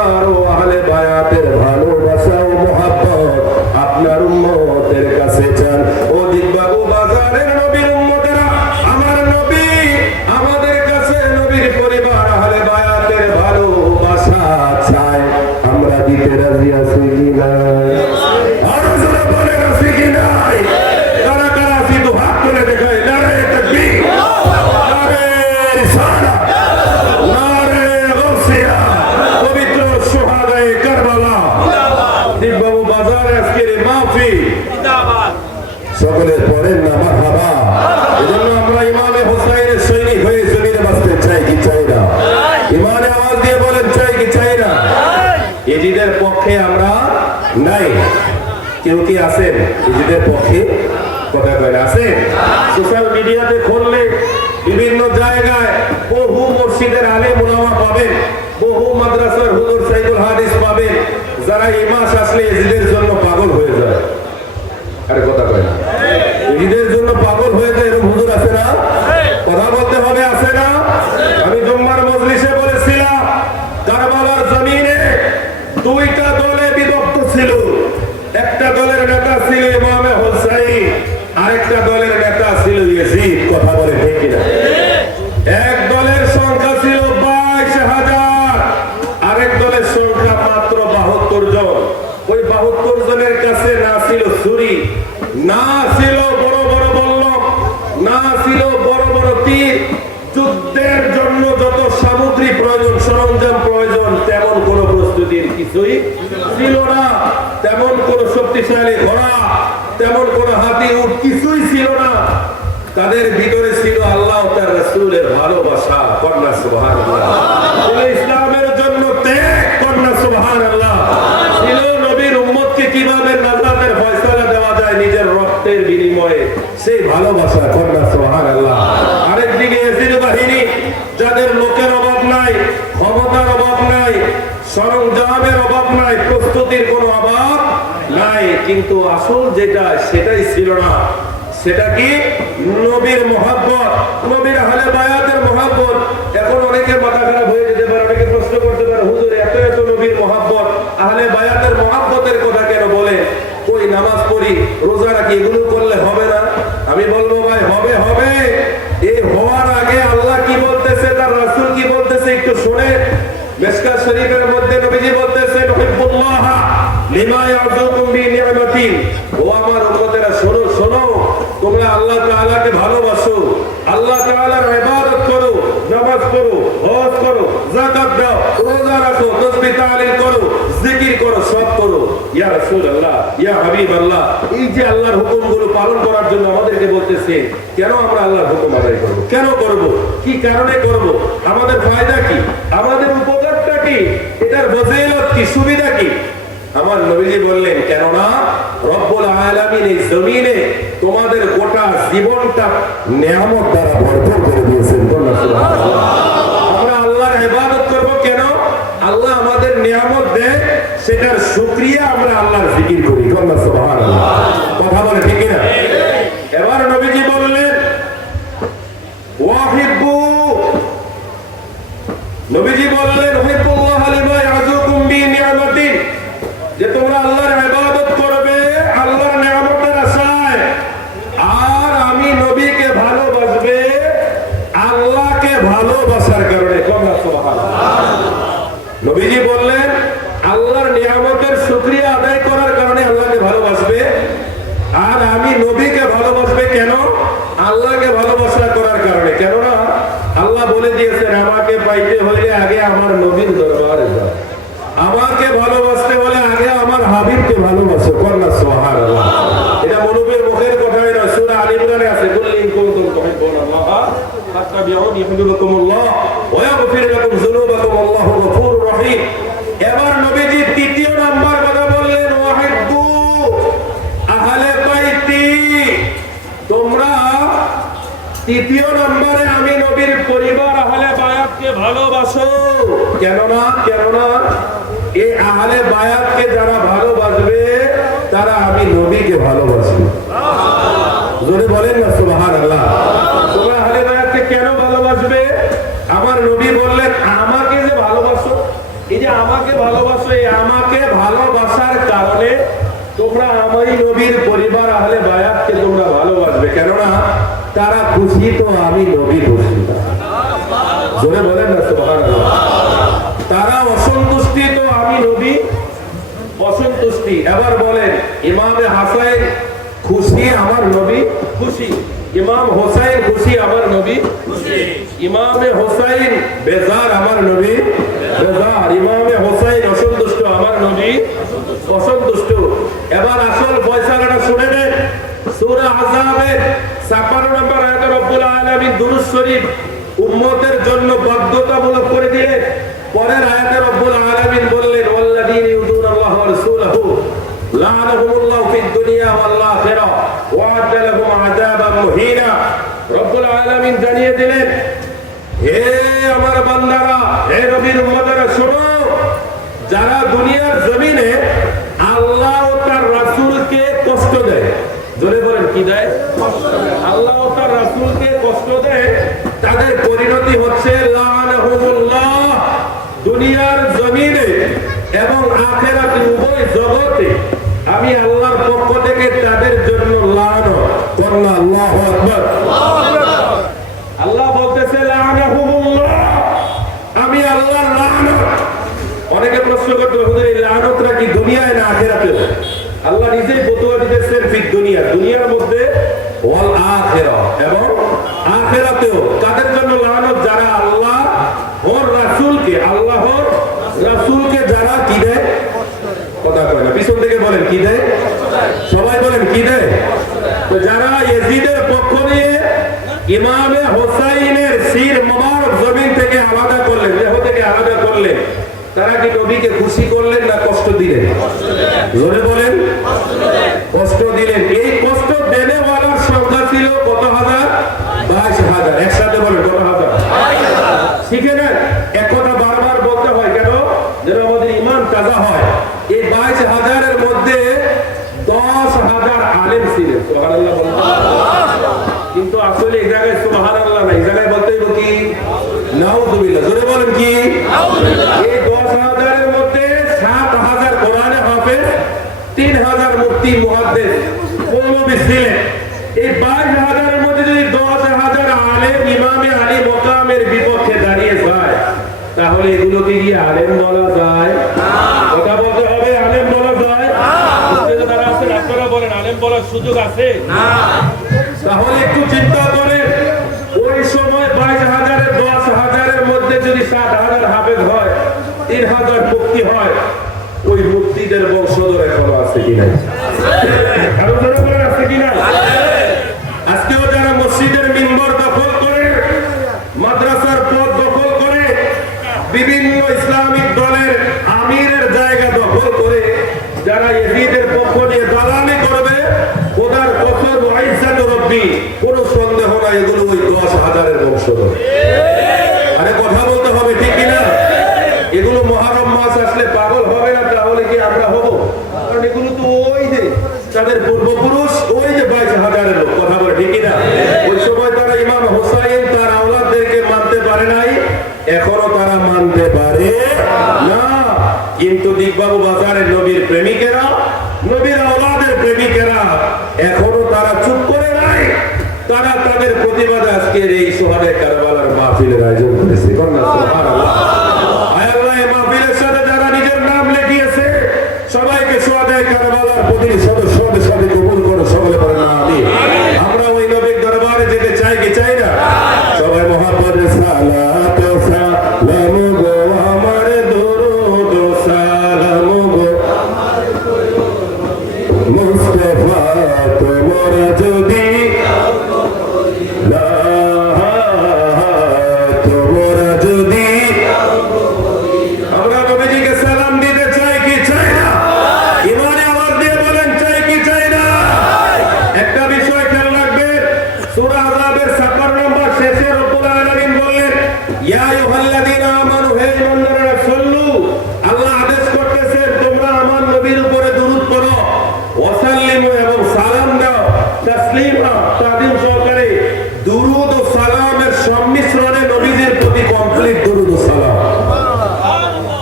পরিবার ও আহলে বায়াতের ভালোবাসা ও মহব্বত আপনার উম্মতের কাছে চান। ও দিকবাবু বাজারের নবীর উম্মতেরা, আমার নবী আমাদের কাছে নবীর পরিবার আহলে বায়াতের ভালোবাসা চায়। আমরা দিতে রাজি আছি কি না? আরো জোরে বলে আছি কি নাই? কারা কারা আছি তো হাত তুলে দেখায়। নারে তাকবীর, নারে রিসালাত, নারে গাউসিয়া, পবিত্র শুহাদায়ে কারবালা। দিকবাবু বাজারে আজকের এই মাহফিল সকলে পড়েন না মারহাবা। এজন্য আমরা ইমামে হোসাইনের সৈনিক হয়ে জমিনে বাঁচতে চাই কি চাই না? ইমানে আওয়াজ দিয়ে বলেন চাই কি চাই না? এজিদের পক্ষে আমরা নাই। কেউ কি আছেন এজিদের পক্ষে? কথা কয় আছেন? সোশ্যাল মিডিয়াতে খুললে বিভিন্ন জায়গায় বহু মসজিদের আলেম উলামা পাবেন, বহু মাদ্রাসার হুজুর সাইদুল হাদিস পাবেন, যারা এই মাস আসলে এজিদের জন্য পাগল হয়ে যায়। আরে কথা কয় না? ঈদের জন্য পাগল হয়ে যায় এরকম হুজুর আছে না? কথা বলতে হবে, আছে না? আমি জুম্মার মজলিসে বলেছিলাম কারবালার জমিনে দুইটা দলে বিভক্ত ছিল। একটা দলের নেতা ছিল ইমামে হোসাইন, আরেকটা দলের নেতা ছিল ইয়াজিদ। কথা বলে ঠিক কিনা? এক দলের সংখ্যা ছিল 22,000, আরেক দলের সংখ্যা মাত্র 72 জন। ওই 72 জনের কাছে না ছিল ছুরি, না ছিল বড় বড় বল্লম, না ছিল বড় বড় তীর। যুদ্ধের জন্য যত সামগ্রী প্রয়োজন, সরঞ্জাম প্রয়োজন, তেমন কোন প্রস্তুতির কিছুই ছিল না। তেমন কোন শক্তিশালী ঘোড়া, তেমন কোন হাতি উট কিছুই ছিল না। তাদের ভিতরে ছিল আল্লাহ ও তার রাসূলের ভালোবাসা। কন্যা সুবহানাল্লাহ। ছিল ইসলামের জন্য ত্যাগ। কন্যা সুবহানাল্লাহ। ছিল নবীর উম্মতকে কিভাবে নাজাতের ফয়সালা দেওয়া যায় নিজের রক্তের বিনিময়ে, সেই ভালোবাসা। কন্যা সুবহানাল্লাহ। আরেকদিকে ইয়াজিদ বাহিনী, যাদের লোকের অভাব নাই, ক্ষমতার অভাব নাই, সরঞ্জামের অভাব নাই, প্রস্তুতির কোনো অভাব নাই, কিন্তু আসল যেটা সেটাই ছিল না। সেটা কি? নবীর মহব্বত, নবীর আহলে বায়াতের মহব্বত। এখন অনেকে মাথা খারাপ হয়ে যেতে পারে, অনেকে প্রশ্ন করতে পারে, হুজুর এত এত নবীর মহব্বত, আহলে বায়াতের মহব্বতের কথা কেন বলে? ওই নামাজ পড়ি, রোজা রাখি, এগুলো করলে হবে না? আমি বলবো ভাই, হবে হবে। এই হওয়ার আগে আল্লাহ কি বলতেছে, তার রাসূল কি বলতেছে একটু শুনে। মিশকাত শরীফের মধ্যে নবীজি বলতেছেন উহিব্বুল্লাহ লিমা ইয়াযুকুম বিনি'মাতি। ও আমার উম্মতেরা শোনো শোনো, তোমরা আল্লাহ তাআলাকে ভালোবাসো, আল্লাহ তাআলার ইবাদত করো, নামাজ পড়ো, হজ করো, যাকাত দাও, রোজা রাখো, তাসবিহ তাহলিল করো, জিকির করো, সব করো। ইয়া রাসূলুল্লাহ, ইয়া হাবিবাল্লাহ, এই যে আল্লাহর হুকুমগুলো পালন করার জন্য আমাদেরকে বলতেছে, কেন আমরা আল্লাহর হুকুম আদায় করব? কেন করব? কি কারণে করব? আমাদের ফায়দা কি? আমাদের উপকারটা কি? এটার ফজিলত কি? সুবিধা কি? আমার নবীজি বললেন, কেননা রব্বুল আলামিন এই জমিনে তোমাদের গোটা জীবনটা নিয়ামত দ্বারা ভরপুর করে দিয়েছেন। আমরা আল্লাহর ইবাদত করব কেন? আল্লাহ আমাদের নিয়ামত দেয়, সেটার শুকরিয়া আমরা আল্লাহর জিকির করি। সুবহানাল্লাহ। কথা বলে ঠিক না? এবার নবীজি বললেন ওয়াহিব্বু, নবীজি বললেন উহিব্বুল্লাহ লিমা ইয়াযুকুম বিনি'মাতি, যে তোমরা আল্লাহর ইবাদত করবে আল্লাহর নিয়ামতের আশায়, আর আমি নবীকে ভালোবাসবে আল্লাহকে ভালোবাসার কারণে। সুবহানাল্লাহ। নবীজি বললেন আল্লাহর নিয়ামতের শুকরিয়া আদায় করার কারণে আল্লাহকে ভালোবাসবে, আর আমি নবীকে ভালোবাসবে কেন? আল্লাহকে ভালোবাসা করার কারণে। কেননা আল্লাহ বলে দিয়েছেন, আমাকে পাইতে হলে আগে আমার নবীর দরবারে যাও, আমাকে ভালোবাসতে হলে আগে আমার হাবিবকে ভালোবাসো। কন্যা সুবহানাল্লাহ। এটা মনবীর মুখের কথাই না, সূরা আল ইমরানে আছে, কুল ইন কুনতুম তুহিব্বুনাল্লাহ ফাত্তাবিউনি ইউহিব্বুকুমুল্লাহ ওয়া ইয়াগফির লাকুম যুনুবাকুম আল্লাহু গফুরুর রহিম। এবার নবীজি তৃতীয় নাম্বার কথা বললেন, ওয়াহিব্বু আহলে বাইতি, তোমরা তৃতীয় নম্বরে আমি নবীর পরিবার আহলে বায়াতকে ভালোবাসো। কেননা এই আহলে বায়াতকে যারা ভালোবাসবে তারা আমি নবীকে ভালোবাসি। জোরে বলেন না সুবহানাল্লাহ। তোমরা আহলে বায়াতকে কেন ভালোবাসবে? আমার নবী বললেন আমাকে যে ভালোবাসো, এই যে আমাকে ভালোবাসো, এই আমাকে ভালোবাসার কারণে তোমরা আমার নবীর পরিবার আহলে বায়াতকে তোমরা ভালোবাসবে, কেননা তারা খুশি তো আমি নবী খুশি। জোরে বলেন না সুবহানাল্লাহ। তারা অসন্তুষ্টি তো আমি নবী অসন্তুষ্টি। এবার বলেন, ইমামে হাসান খুশি আমার নবী খুশি, ইমাম হোসাইন খুশি আমার নবী খুশি, ইমামে হোসাইন বেজার আমার নবী বেজার, ইমামে হোসাইন অসন্তুষ্ট আমার নবী অসন্তুষ্ট। এবার আসল ফয়সালাটা শুনে নেন। সূরা আহজাবের ৫৬ নম্বর আয়াতে রব্বুল আলামিন দুরূদ শরীফ উম্মতের জন্য বাধ্যতামূলক করে দিলেন। পরের আয়াতে রব্বুল আলামিন বললেন, ওয়াল্লাযীনা ইউযুনাল্লাহা ওয়া রাসূলাহু লা'নাহুমুল্লাহু ফিদ দুনিয়া ওয়াল আখিরাহ ওয়া আ'আদ্দা লাহুম আযাবান মুহিনা। রব্বুল আলামিন জানিয়ে দিলেন, হে আমার বান্দারা, হে নবীর উম্মতেরা, শোনো, যারা দুনিয়ার জমিনে আল্লাহ ও তার রাসূলকে কষ্ট দেয়, জোরে বলেন কি দেয়? আল্লাহ ও তার রাসূলকে কষ্ট দেয়, তাদের পরিণতি হচ্ছে লা'নাহুমুল্লাহ, দুনিয়ার জমিনে এবং আখিরাতে উভয় জগতে আমি আল্লাহর পক্ষ থেকে তাদের জন্য লানত করলাম। আল্লাহু আকবার। আল্লাহ বলতেছে লা'নাহুমুল্লাহ, আমি আল্লাহর লানত। অনেকে প্রশ্ন করতে পারে, এই লানতটা কি দুনিয়ায় না আখিরাতে? আল্লাহ নিজেই ফতোয়া দিতেছেন ফিদ দুনিয়া, দুনিয়ার মধ্যে ওয়াল আখিরাহ, এবং আখিরাতেও। কাদের জন্য লানত? যারা আল্লাহ ওর রাসূলকে, আল্লাহর রাসূলকে যারা কি দেয়, কথা কয় না, পিছন থেকে বলেন কি দেয়, সবাই বলেন কি দেয়। তো যারা ইয়াজিদের পক্ষ নিয়ে ইমামে হোসাইনের শির মোবারক জমিন থেকে আলাদা করলেন, দেহ থেকে আলাদা করলেন, তারা কি নবীকে খুশি করলেন না কষ্ট দিলেন? জোরে বলেন, কষ্ট দিলেন। এই কষ্ট দেনেওয়ালার সংখ্যা ছিল কত হাজার? 22,000। একসাথে বলেন কত হাজার? শিখে নেন, এক কথা বারবার বলতে হয়, কেন? যেন আমাদের ঈমান তাজা হয়। এই 22,000-এর মধ্যে 10,000 আলেম ছিলেন। সুবহানাল্লাহ বলেন। কিন্তু আসলে এই জায়গায় সুবহানাল্লাহ না, এই জায়গায় বলতে হইব কি? নাউযুবিল্লাহ। জোরে বলেন কি? এই 10,000-এর মধ্যে 7,000 কোরআনে হাফেজ, 3,000 মুফতি মুহাদ্দিস মৌলবী ছিলেন। এই 22,000-এর মধ্যে যদি 10,000 আলেম ইমামে আলী মকামের বিপক্ষে দাঁড়িয়ে যায়, তাহলে এগুলোকে গিয়ে আলেম বলা যায়? কথা বলতে হবে, আলেম বলা যায়? যারা আছেন আপনারা বলেন, আলেম বলার সুযোগ আছে? তাহলে একটু চিন্তা করেন, ওই সময় 22,000-এর 10,000-এর মধ্যে যদি 7,000 হাফেজ হয়, 3,000 মুফতি হয়, ওই মুফতিদের বংশধর এখনো আছে কিনা? আরো যারা বলেন আছে কিনা? আজকেও যারা মসজিদের মিম্বর দখল করে, মাদ্রাসার পদ দখল করে, বিভিন্ন ইসলামিক দলের আমিরের জায়গা দখল করে, যারা ইয়াজিদের পক্ষ নিয়ে দালালি করবে, খোদার কসম ওয়াইজাত রব্বি, কোন সন্দেহ নাই এগুলো ওই 10,000-এর বংশধর। আরে কথা বলতে হবে, ঠিক কিনা? এগুলো মুহররম মাস আসলে পাগল হবে না, তাহলে কি আমরা হব? কারণ এগুলো তো ওই যে তাদের পূর্বপুরুষ, ওই যে 22,000-এর লোক। কথা বলে ঠিক কিনা? ওই সময় তারা ইমাম হোসাইন তার আওলাদদেরকে মানতে পারে নাই, এখনো তারা মানতে পারে না। কিন্তু দিকবাবু বাজারের নবীর প্রেমিকেরা, নবীর আওলাদের প্রেমিকেরা, এখনো তারা চুপ করে নাই। তারা তাদের প্রতিবাদে আজকের এই সোহানে কারবালার মাহফিলের আয়োজন করেছে। সুবহানাল্লাহ। আল্লাহ এই মাহফিলের সাথে যারা নিজের নাম লিখিয়েছে, সবাইকে সোহানে কারবালার প্রতিটি সদস্যদের সাথে কবুল করো, সকলে বলেন আমিন। আমরা ওই নবীর দরবারে যেতে চাই কি চাই না? সবাই মুহাম্মদের সালাত ও সালাম গো, আমার দরুদ ও সালাম গো, মুস্তাফা তোমরা যদি তোমরা যদি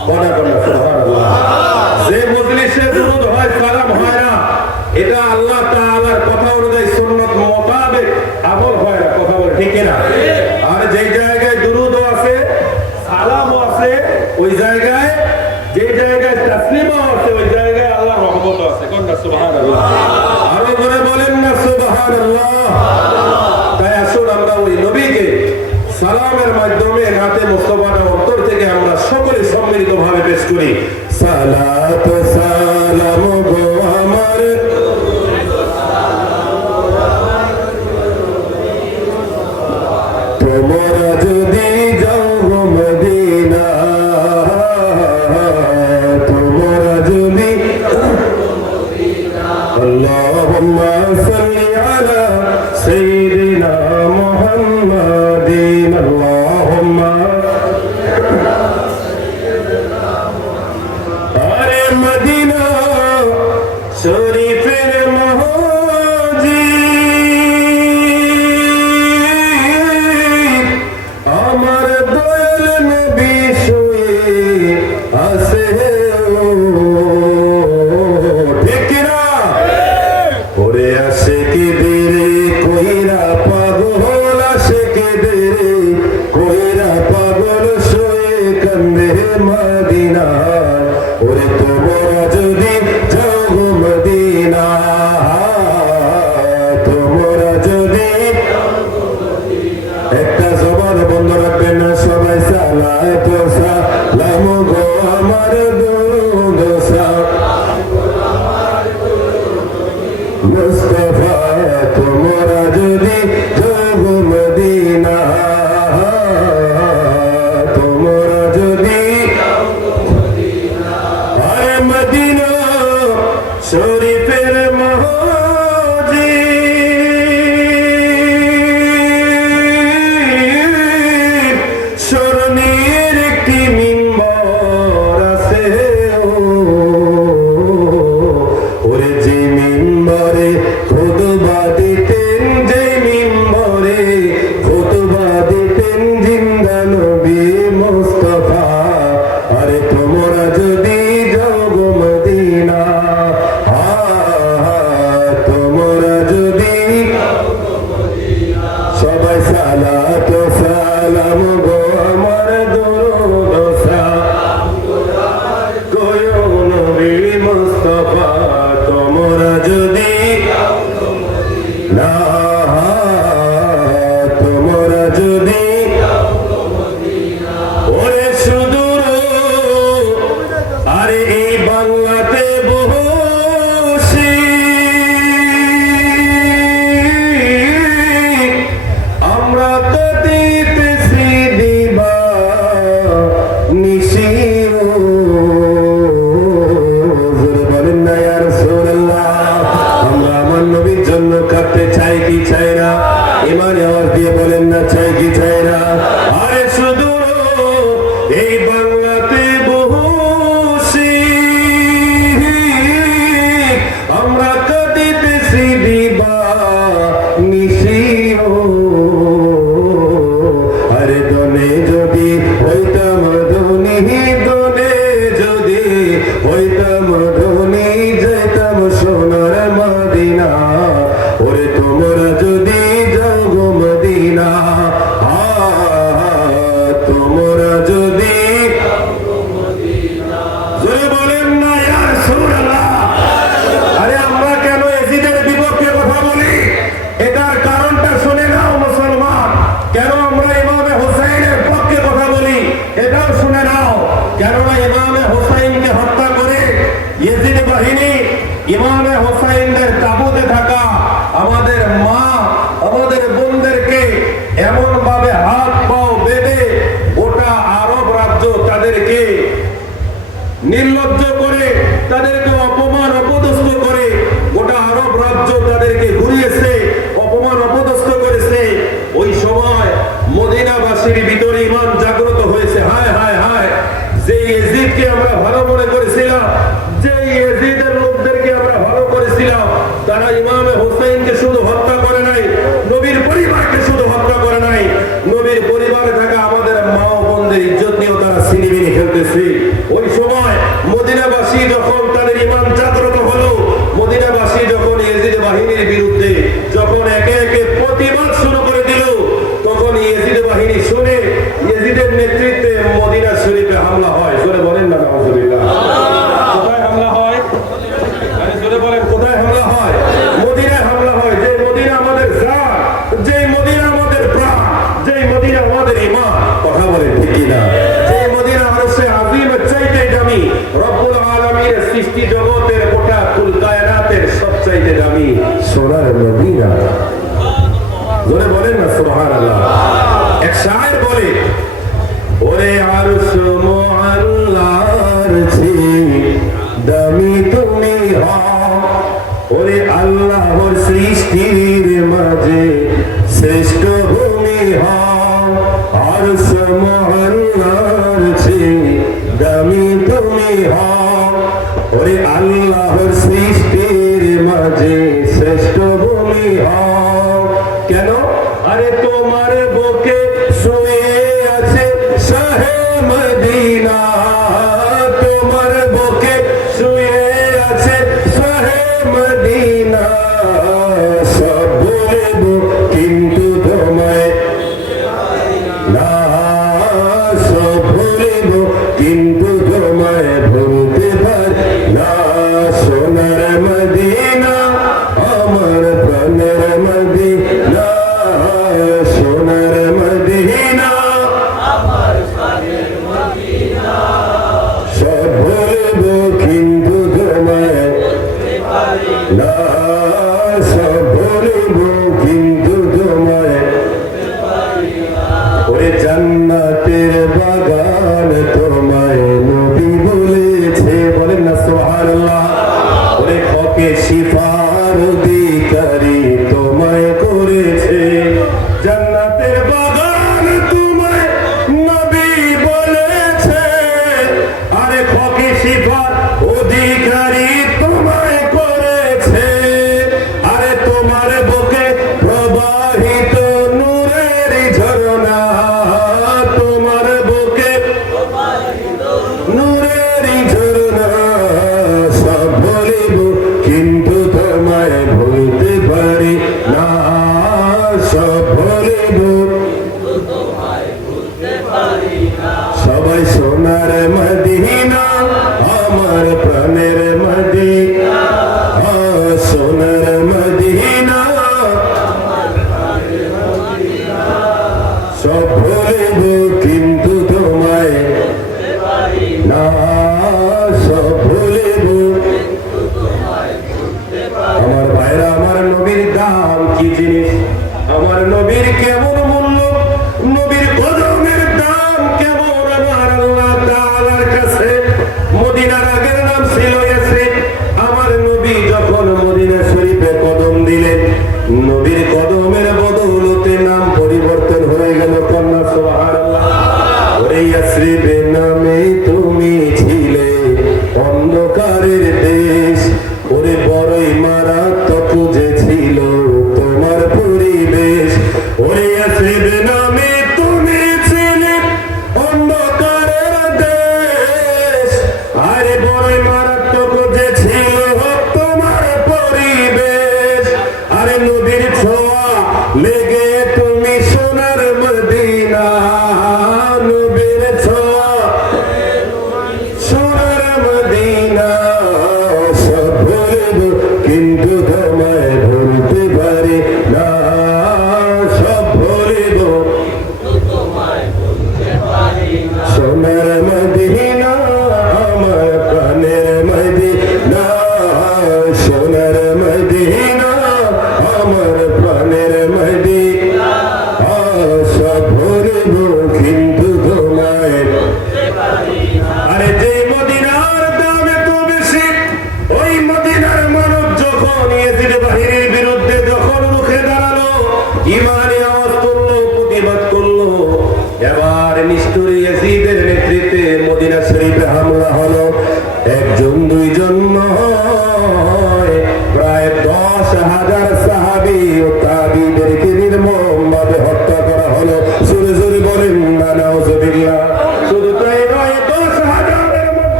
বড় করে সুবহানাল্লাহ। যে মজলিসে দুরূদ হয় সালাম হয় না, এটা আল্লাহ তাআলার কথা অনুযায়ী সুন্নাত মোতাবেক আমল হয় না, কথা বলে ঠিক না? আর যেই জায়গায় দুরূদও আছে সালামও আছে, ওই জায়গায় যে জায়গায় তাসলিমও আছে, ওই জায়গায় আল্লাহর রহমতও আছে। কোন না সুবহানাল্লাহ? আরো করে বলেন না সুবহানাল্লাহ। তাই আসুন আমরা ওই নবীকে সালামের মাধ্যমে নাতে মুস্তাফার অন্তর থেকে আমরা সকলে সম্মিলিতভাবে পেশ করি। সালাত সালাম গো আমার তোমরা যদি যাও মদিনা, তোমরা যদি আল্লাহুম্মা সাল্লি আলা সাইয়্যিদিনা মুহাম্মাদিন আল্লাহুম্মা আরে মদিনা শরীফের মসজিদ আমার দয়াল নবী শুয়ে আছে, ঠিক না? ওরে আসে কি দেরে কইরা পাগল, আসে কি দেরে কইরা পাগল শুয়ে কান্দে মদিনা। ওরে তোমরা যদি যাও মদিনা, তোমরা যদি একটা জবান বন্ধ রাখবেন না সবাই। সালাত সালাম গো আমার দুরূদ মুস্তাফা, তোমরা যদি যাও মদিনা, তোমরা যদি আরে মদিনা শরীফের মসজিদ স্মরণের একটি মিম্বর আছে, ওরে যে মিম্বরে খুতবা দিতেন, যে মিম্বরে খুতবা দিতেন জিন্দা নবী মুস্তাফা। আরে তোমরা যদি যাও মদিনা, তোমরা যদি সবাই সালাত সালাম গো আমার দুরূদ কয়ো নবী মুস্তাফা, তোমরা যদি না, তোমরা যদি ওরে সুদূর আরে এই বাংলাতে বসি আমরা তো দিতেছি দিবা নিশি, বলেন না ইয়া রাসূলুল্লাহ। আমরা আমার নবীর জন্য কাঁদতে চাই কি চাই না? ইমানে আওয়াজ দিয়ে বলেন না চাই কি চাই না? আরে শুধু এই বাংলাতে বসি আমরা কাঁদিতেছি দিবা নিশি, আরে দনে যদি হইতাম ধনী, দনে যদি হইতাম ধনী, যাইতাম সোনার মদিনা। ওরে তোমরা যদি যাও গো মদিনা, তোমরা যদি জোরে বলেন না ইয়া রাসূলুল্লাহ। আরে আমরা কেন এজিদের বিপক্ষে কথা বলি? এটার কারণটা শুনে নাও মুসলমান। কেন আমরা ইমামে হুসাইনের পক্ষে কথা বলি এটাও শুনে নাও। কেননা ইমামে হুসাইনকে হত্যা করে ইয়েজিদ বাহিনী ইমামে হুসাইনের তাবুতে থাকা আমাদের মা, আমাদের বোনদেরকে এমন ভাবে হাত পাও বেঁধে গোটা আরব রাজ্য তাদেরকে নির্লজ্জ করে, তাদেরকে অপমান অপদস্থ করে, গোটা আরব রাজ্য তাদেরকে ঘুরিয়েছে, অপমান অপদস্থ করেছে। ওই সময় মদিনাবাসীর ভিতরে ঈমান জাগ্রত হয়েছে। হায় হায় হায়, যে ইয়েজিদকে আমরা ভালো মনে করেছিলাম, যে ইয়েজিদের লোকদেরকে আমরা ভালো করেছিলাম, তারা ইমামে হুসাইনকে শুধু হত্যা করে নাই, নবীর পরিবারকে শুধু হত্যা করে নাই, নবীর পরিবারে থাকা আমাদের মা ও বোনদের ইজ্জত নিয়েও তারা ছিনিমিনি খেলতেছে। ওই সময় মদিনাবাসী যখন তাদের ঈমান জাগ্রত হলো, মদিনাবাসী যখন ইয়াজিদ বাহিনীর বিরুদ্ধে যখন একে একে প্রতিবাদ শুরু করে দিল, তখন ইয়াজিদ বাহিনী শুনে ইয়াজিদের নেতৃত্বে মদিনা শরীফে হামলা হয়। জোরে বলেন না নাউজুবিল্লাহ। কোথায় হামলা হয়? আরে জোরে বলেন, কোথায় হামলা হয়? মদিনায় হামলা হয়। যে মদিনা আমাদের জান, যে মদিনা আমাদের প্রাণ, যে মদিনা আমাদের ঈমান। কথা বলেন ঠিক কি না? যে মদিনা আরশে আযীমের চাইতে দামি, রব্বুল আলামিনের সৃষ্টি জগতের গোটা কুল কায়নাতের সবচাইতে দামি সোনার মদিনা। জোরে বলেন না সুবহানাল্লাহ। এক শায়ের বলে, ওরে আরশ মুআল্লার চেয়ে দামি তুমি হও, ওরে আল্লাহর সৃষ্টির মাঝে শ্রেষ্ঠ ভূমি হও। আরশ মুআল্লার চেয়ে দামি তুমি হও, ওরে আল্লাহর সৃষ্টির মাঝে শ্রেষ্ঠ ভূমি হও। কেন? আরে তোমার বুকে শুয়ে আছে শাহে মদিনা, তোমার বুকে শুয়ে আছে শাহে মদিনা। সব বলব কিন্তু তোমায় না, সব বলব কিন্তু তোমায় ভুলতে পারি না। সোনার মদিনা আমার প্রাণের মদিনা, সোনার মদিনা আমার প্রাণের মদিনা। সব বলব কিন্তু তোমায় বলতে পারি না, সব বলব কিন্তু তোমায় বলতে পারি না। ওরে জান্নাতের বাগান তোমায় নবী বলেছে। বলেন না সুবহানাল্লাহ। ওরে হকে শিফার অধিকারী তোমায় করেছে। জান্নাতের বাগান তোমায় নবী বলেছে, আরে হকে শিফার অধিকারী তোমায় করেছে। আরে তোমার বুকে প্রবাহিত নূরের ঝরনা, তোমার বুকে নূরের ঝরনা। সব বলিব কিন্তু তোমায় ভুলতে পারি না, সব বলিব সবাই সোনার মদিনা আমার প্রাণের মদিনা, সোনার মদিনা সব বলিব কিন্তু তোমায় না, সব বলিব। আমার ভাইরা, আমার নবীর দাম কি জিনিস, আমার নবীর কেমন মূল্য, নবীর কদমের দাম কেমন আমার আল্লাহ তাআলার কাছে। মদিনার আগের নাম ছিল ইয়াসরিব। আমার নবী যখন মদিনা শরীফে কদম দিলেন, নবীর কদমের বদৌলতে নাম পরিবর্তন হয়ে গেল। কন্যা সুবহানাল্লাহ। ওরে ইয়াসরিবে নামে তুমি ছিলে অন্ধকারের দেশ, ওরে বড়ই মারাত্মক যে ছিল তোমার পরিবেশ। ওরে ইয়াসরিবে নামে তুমি ছিলে অন্ধকারের দেশ, আরে বড়ই মারাত্মক যে ছিল তোমার পরিবেশ। আরে নবীর ছোঁয়া লেগে তুমি সোনার মদিনা, নবীর ছোঁয়া সোনার মদিনা। সব বলব কিন্তু তোমায় ভুলতে পারি না, সব বলব সোনার মদিনা আমার প্রাণের মদিনা, সোনার মদিনা আমার প্রাণের মদিনা। সব বলব কিন্তু তোমায়। আরে যে মদিনার দাম এত বেশি, ওই মদিনার মানব যখন ইয়াজিদ বাহিনীর বিরুদ্ধে যখন মুখে দাঁড়ালো, ঈমানে আওয়াজ করলো, প্রতিবাদ করলো, এবার নিষ্ঠুর ইয়াজিদের নেতৃত্বে মদিনা শরীফে হামলা হলো। একজন দুইজন নয়, প্রায় 10,000 সাহাবী ও তাবিঈদেরকে নির্মমভাবে হত্যা করা হলো। জোরে জোরে বলেন না নাউজুবিল্লাহ। শুধু তাই নয়, 10,000-এর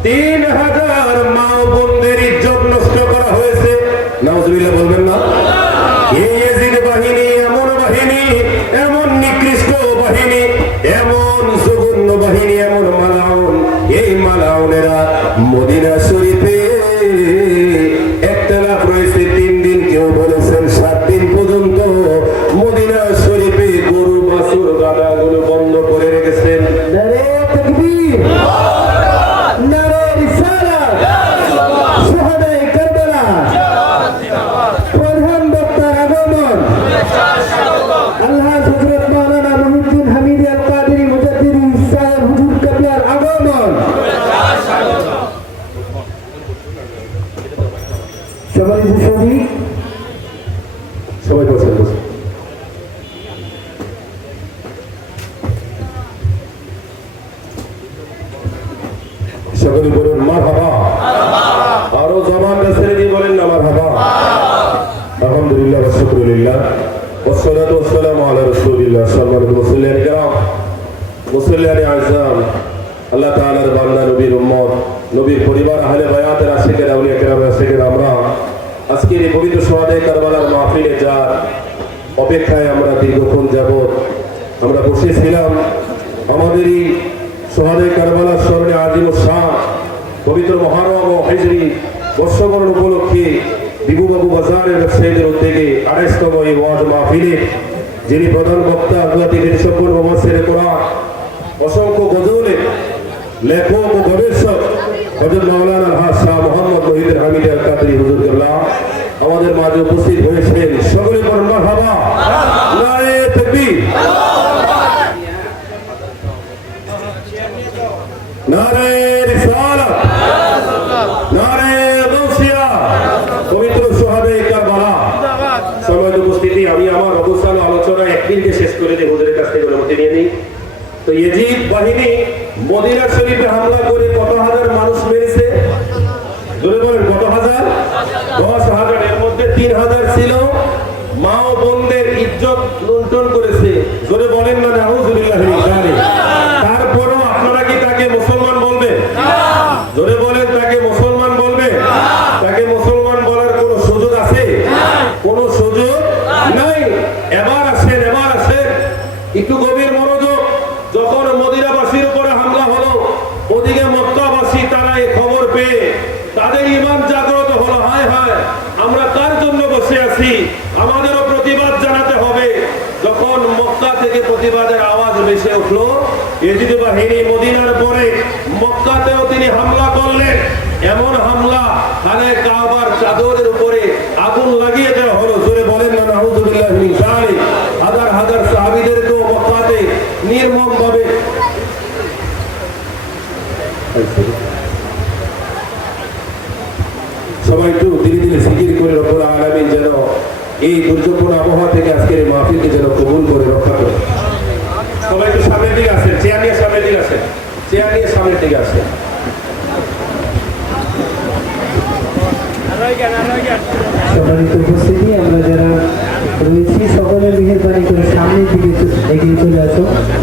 3000 মা ও বোনদের ইজ্জত নষ্ট করা হয়েছে। নাউজুবিল্লাহ বলবেন না? এই ইয়াজিদ বাহিনী এমন বাহিনী, এমন নিকৃষ্ট বাহিনী, এমন জঘন্য বাহিনী, এমন মালাউন, এই মালাউনেরা মদিনা শরীফে একতলাফ রয়েছে 3 দিন, কেউ বলেছেন 7 দিন পর্যন্ত মদিনা শরীফে গরু বাছুর গাধাগুলো বন্ধ করে রেখেছেন। নারে তাকবীর, নারে রিসালাত, শুহাদায়ে কারবালা, প্রধান বক্তার আগমন, আল্লাহ হযরত মাওলানা মুহিউদ্দিন হামিদি আল কাদেরী মুজাদ্দিদি সাহেব হুজুর কিবলার আগমন। সবাই বসুন, সবাই বসেন, বসুন। সকলে বলুন মারহাবা। আরো জবানটা ছেড়ে দিয়ে বলেন না মারহাবা। আলহামদুলিল্লাহ ওয়া শুকরুলিল্লাহ ওয়াসসালাতু ওয়াসসালামু আলা রাসূলিল্লাহ সাল্লাল্লাহু আলাইহি ওয়াসাল্লাম। কিরাম মুসল্লিয়ানে আযম, আল্লাহ তাআলার বান্দা, নবীর উম্মত, নবীর পরিবার, আহলে বায়াতের আশিকের, আউলিয়া কেরামের আশিকের, আমরা আজকের এই পবিত্র সোহাদায়ে কারবালার মাহফিলে যার অপেক্ষায় আমরা দীর্ঘক্ষণ যাবত আমরা বসেছিলাম। আমাদেরই সোহাদায়ে কারবালার স্মরণে আজিম ও শাহ পবিত্র মহরম ও হিজরি বর্ষবরণ উপলক্ষে বিবুবাবু বাজারের ব্যবসায়ীদের উদ্যোগে 28তম এই ওয়াজ মাহফিলে যিনি প্রধান বক্তা, আন্তর্জাতিক সফল মুফাসসির কোরআন, অসংখ্য গজলের লেখক ও গবেষক হযরত মাওলানা আলহাজ শাহ মোহাম্মদ মুহিউদ্দিন হামিদি আল কাদেরী হুজুর কিবলা আমাদের মাঝে উপস্থিত হয়েছেন। সকলে বলুন মারহাবা। নারে তাকবীর, নারে রিসালাত, নারে গাউসিয়া। পবিত্র সোহাদায়ে কারবালা সমাজ উপস্থিতি, আমি আমার অবস্থান আলোচনা একদিনকে শেষ করে দিয়ে হুজুরের কাছ থেকে অনুমতি নিয়ে নিই। তো ইয়াজিদ বাহিনী মদিনা শরীফে হামলা করে কত হাজার মানুষ মেরেছে? জোরে বলেন কত হাজার? 10,000। এর মধ্যে 3,000 ছিল মা ও বোনদের ইজ্জত লুণ্ঠন করেছে। জোরে বলেন না নাউজুবিল্লাহি মিন যালিক। তারপরও আপনারা কি তাকে মুসলমান বলবেন? জোরে বলেন, তাকে মুসলমান বলবেন? তাকে মুসলমান বলার কোনো সুযোগ আছে? কোনো সুযোগ নাই। এবার আসেন, এবার আসেন একটু গভীর মনোযোগ। যখন মদিনাবাসীর উপরে হামলা হলো, ওদিকে মক্কাবাসী তারা এই খবর পেয়ে তাদের ঈমান জাগ্রত হলো। হায় হায়, আমরা কার জন্য বসে আছি? আমাদেরও প্রতিবাদ জানাতে হবে। যখন মক্কা থেকে প্রতিবাদের আওয়াজ ভেসে উঠলো, ইয়াজিদ বাহিনী মদিনার পরে মক্কাতেও তিনি হামলা করলেন। এমন হামলা, খানে কাবার চাদরের উপরে আগুন লাগিয়ে দেওয়া হলো। জোরে বলেন না নাউযুবিল্লাহি মিন যালিক। হাজার হাজার সাহাবীদেরকেও মক্কাতে নির্মম ভাবে সবাই একটু ধীরে ধীরে জিকির করে রব্বুল আলামিন যেন এই দুর্যোগপূর্ণ আবহাওয়া থেকে আজকের এই মাহফিলকে যেন কবুল করে রক্ষা করে। সবাই একটু সামনের দিকে আসেন, চেয়ার নিয়ে সামনের দিকে আসেন, চেয়ার নিয়ে সামনের দিকে আসেন। সম্মানিত উপস্থিতি, আমরা যারা রয়েছি সকলে মেহেরবানি করে সামনের দিকে এগিয়ে চলে আসো।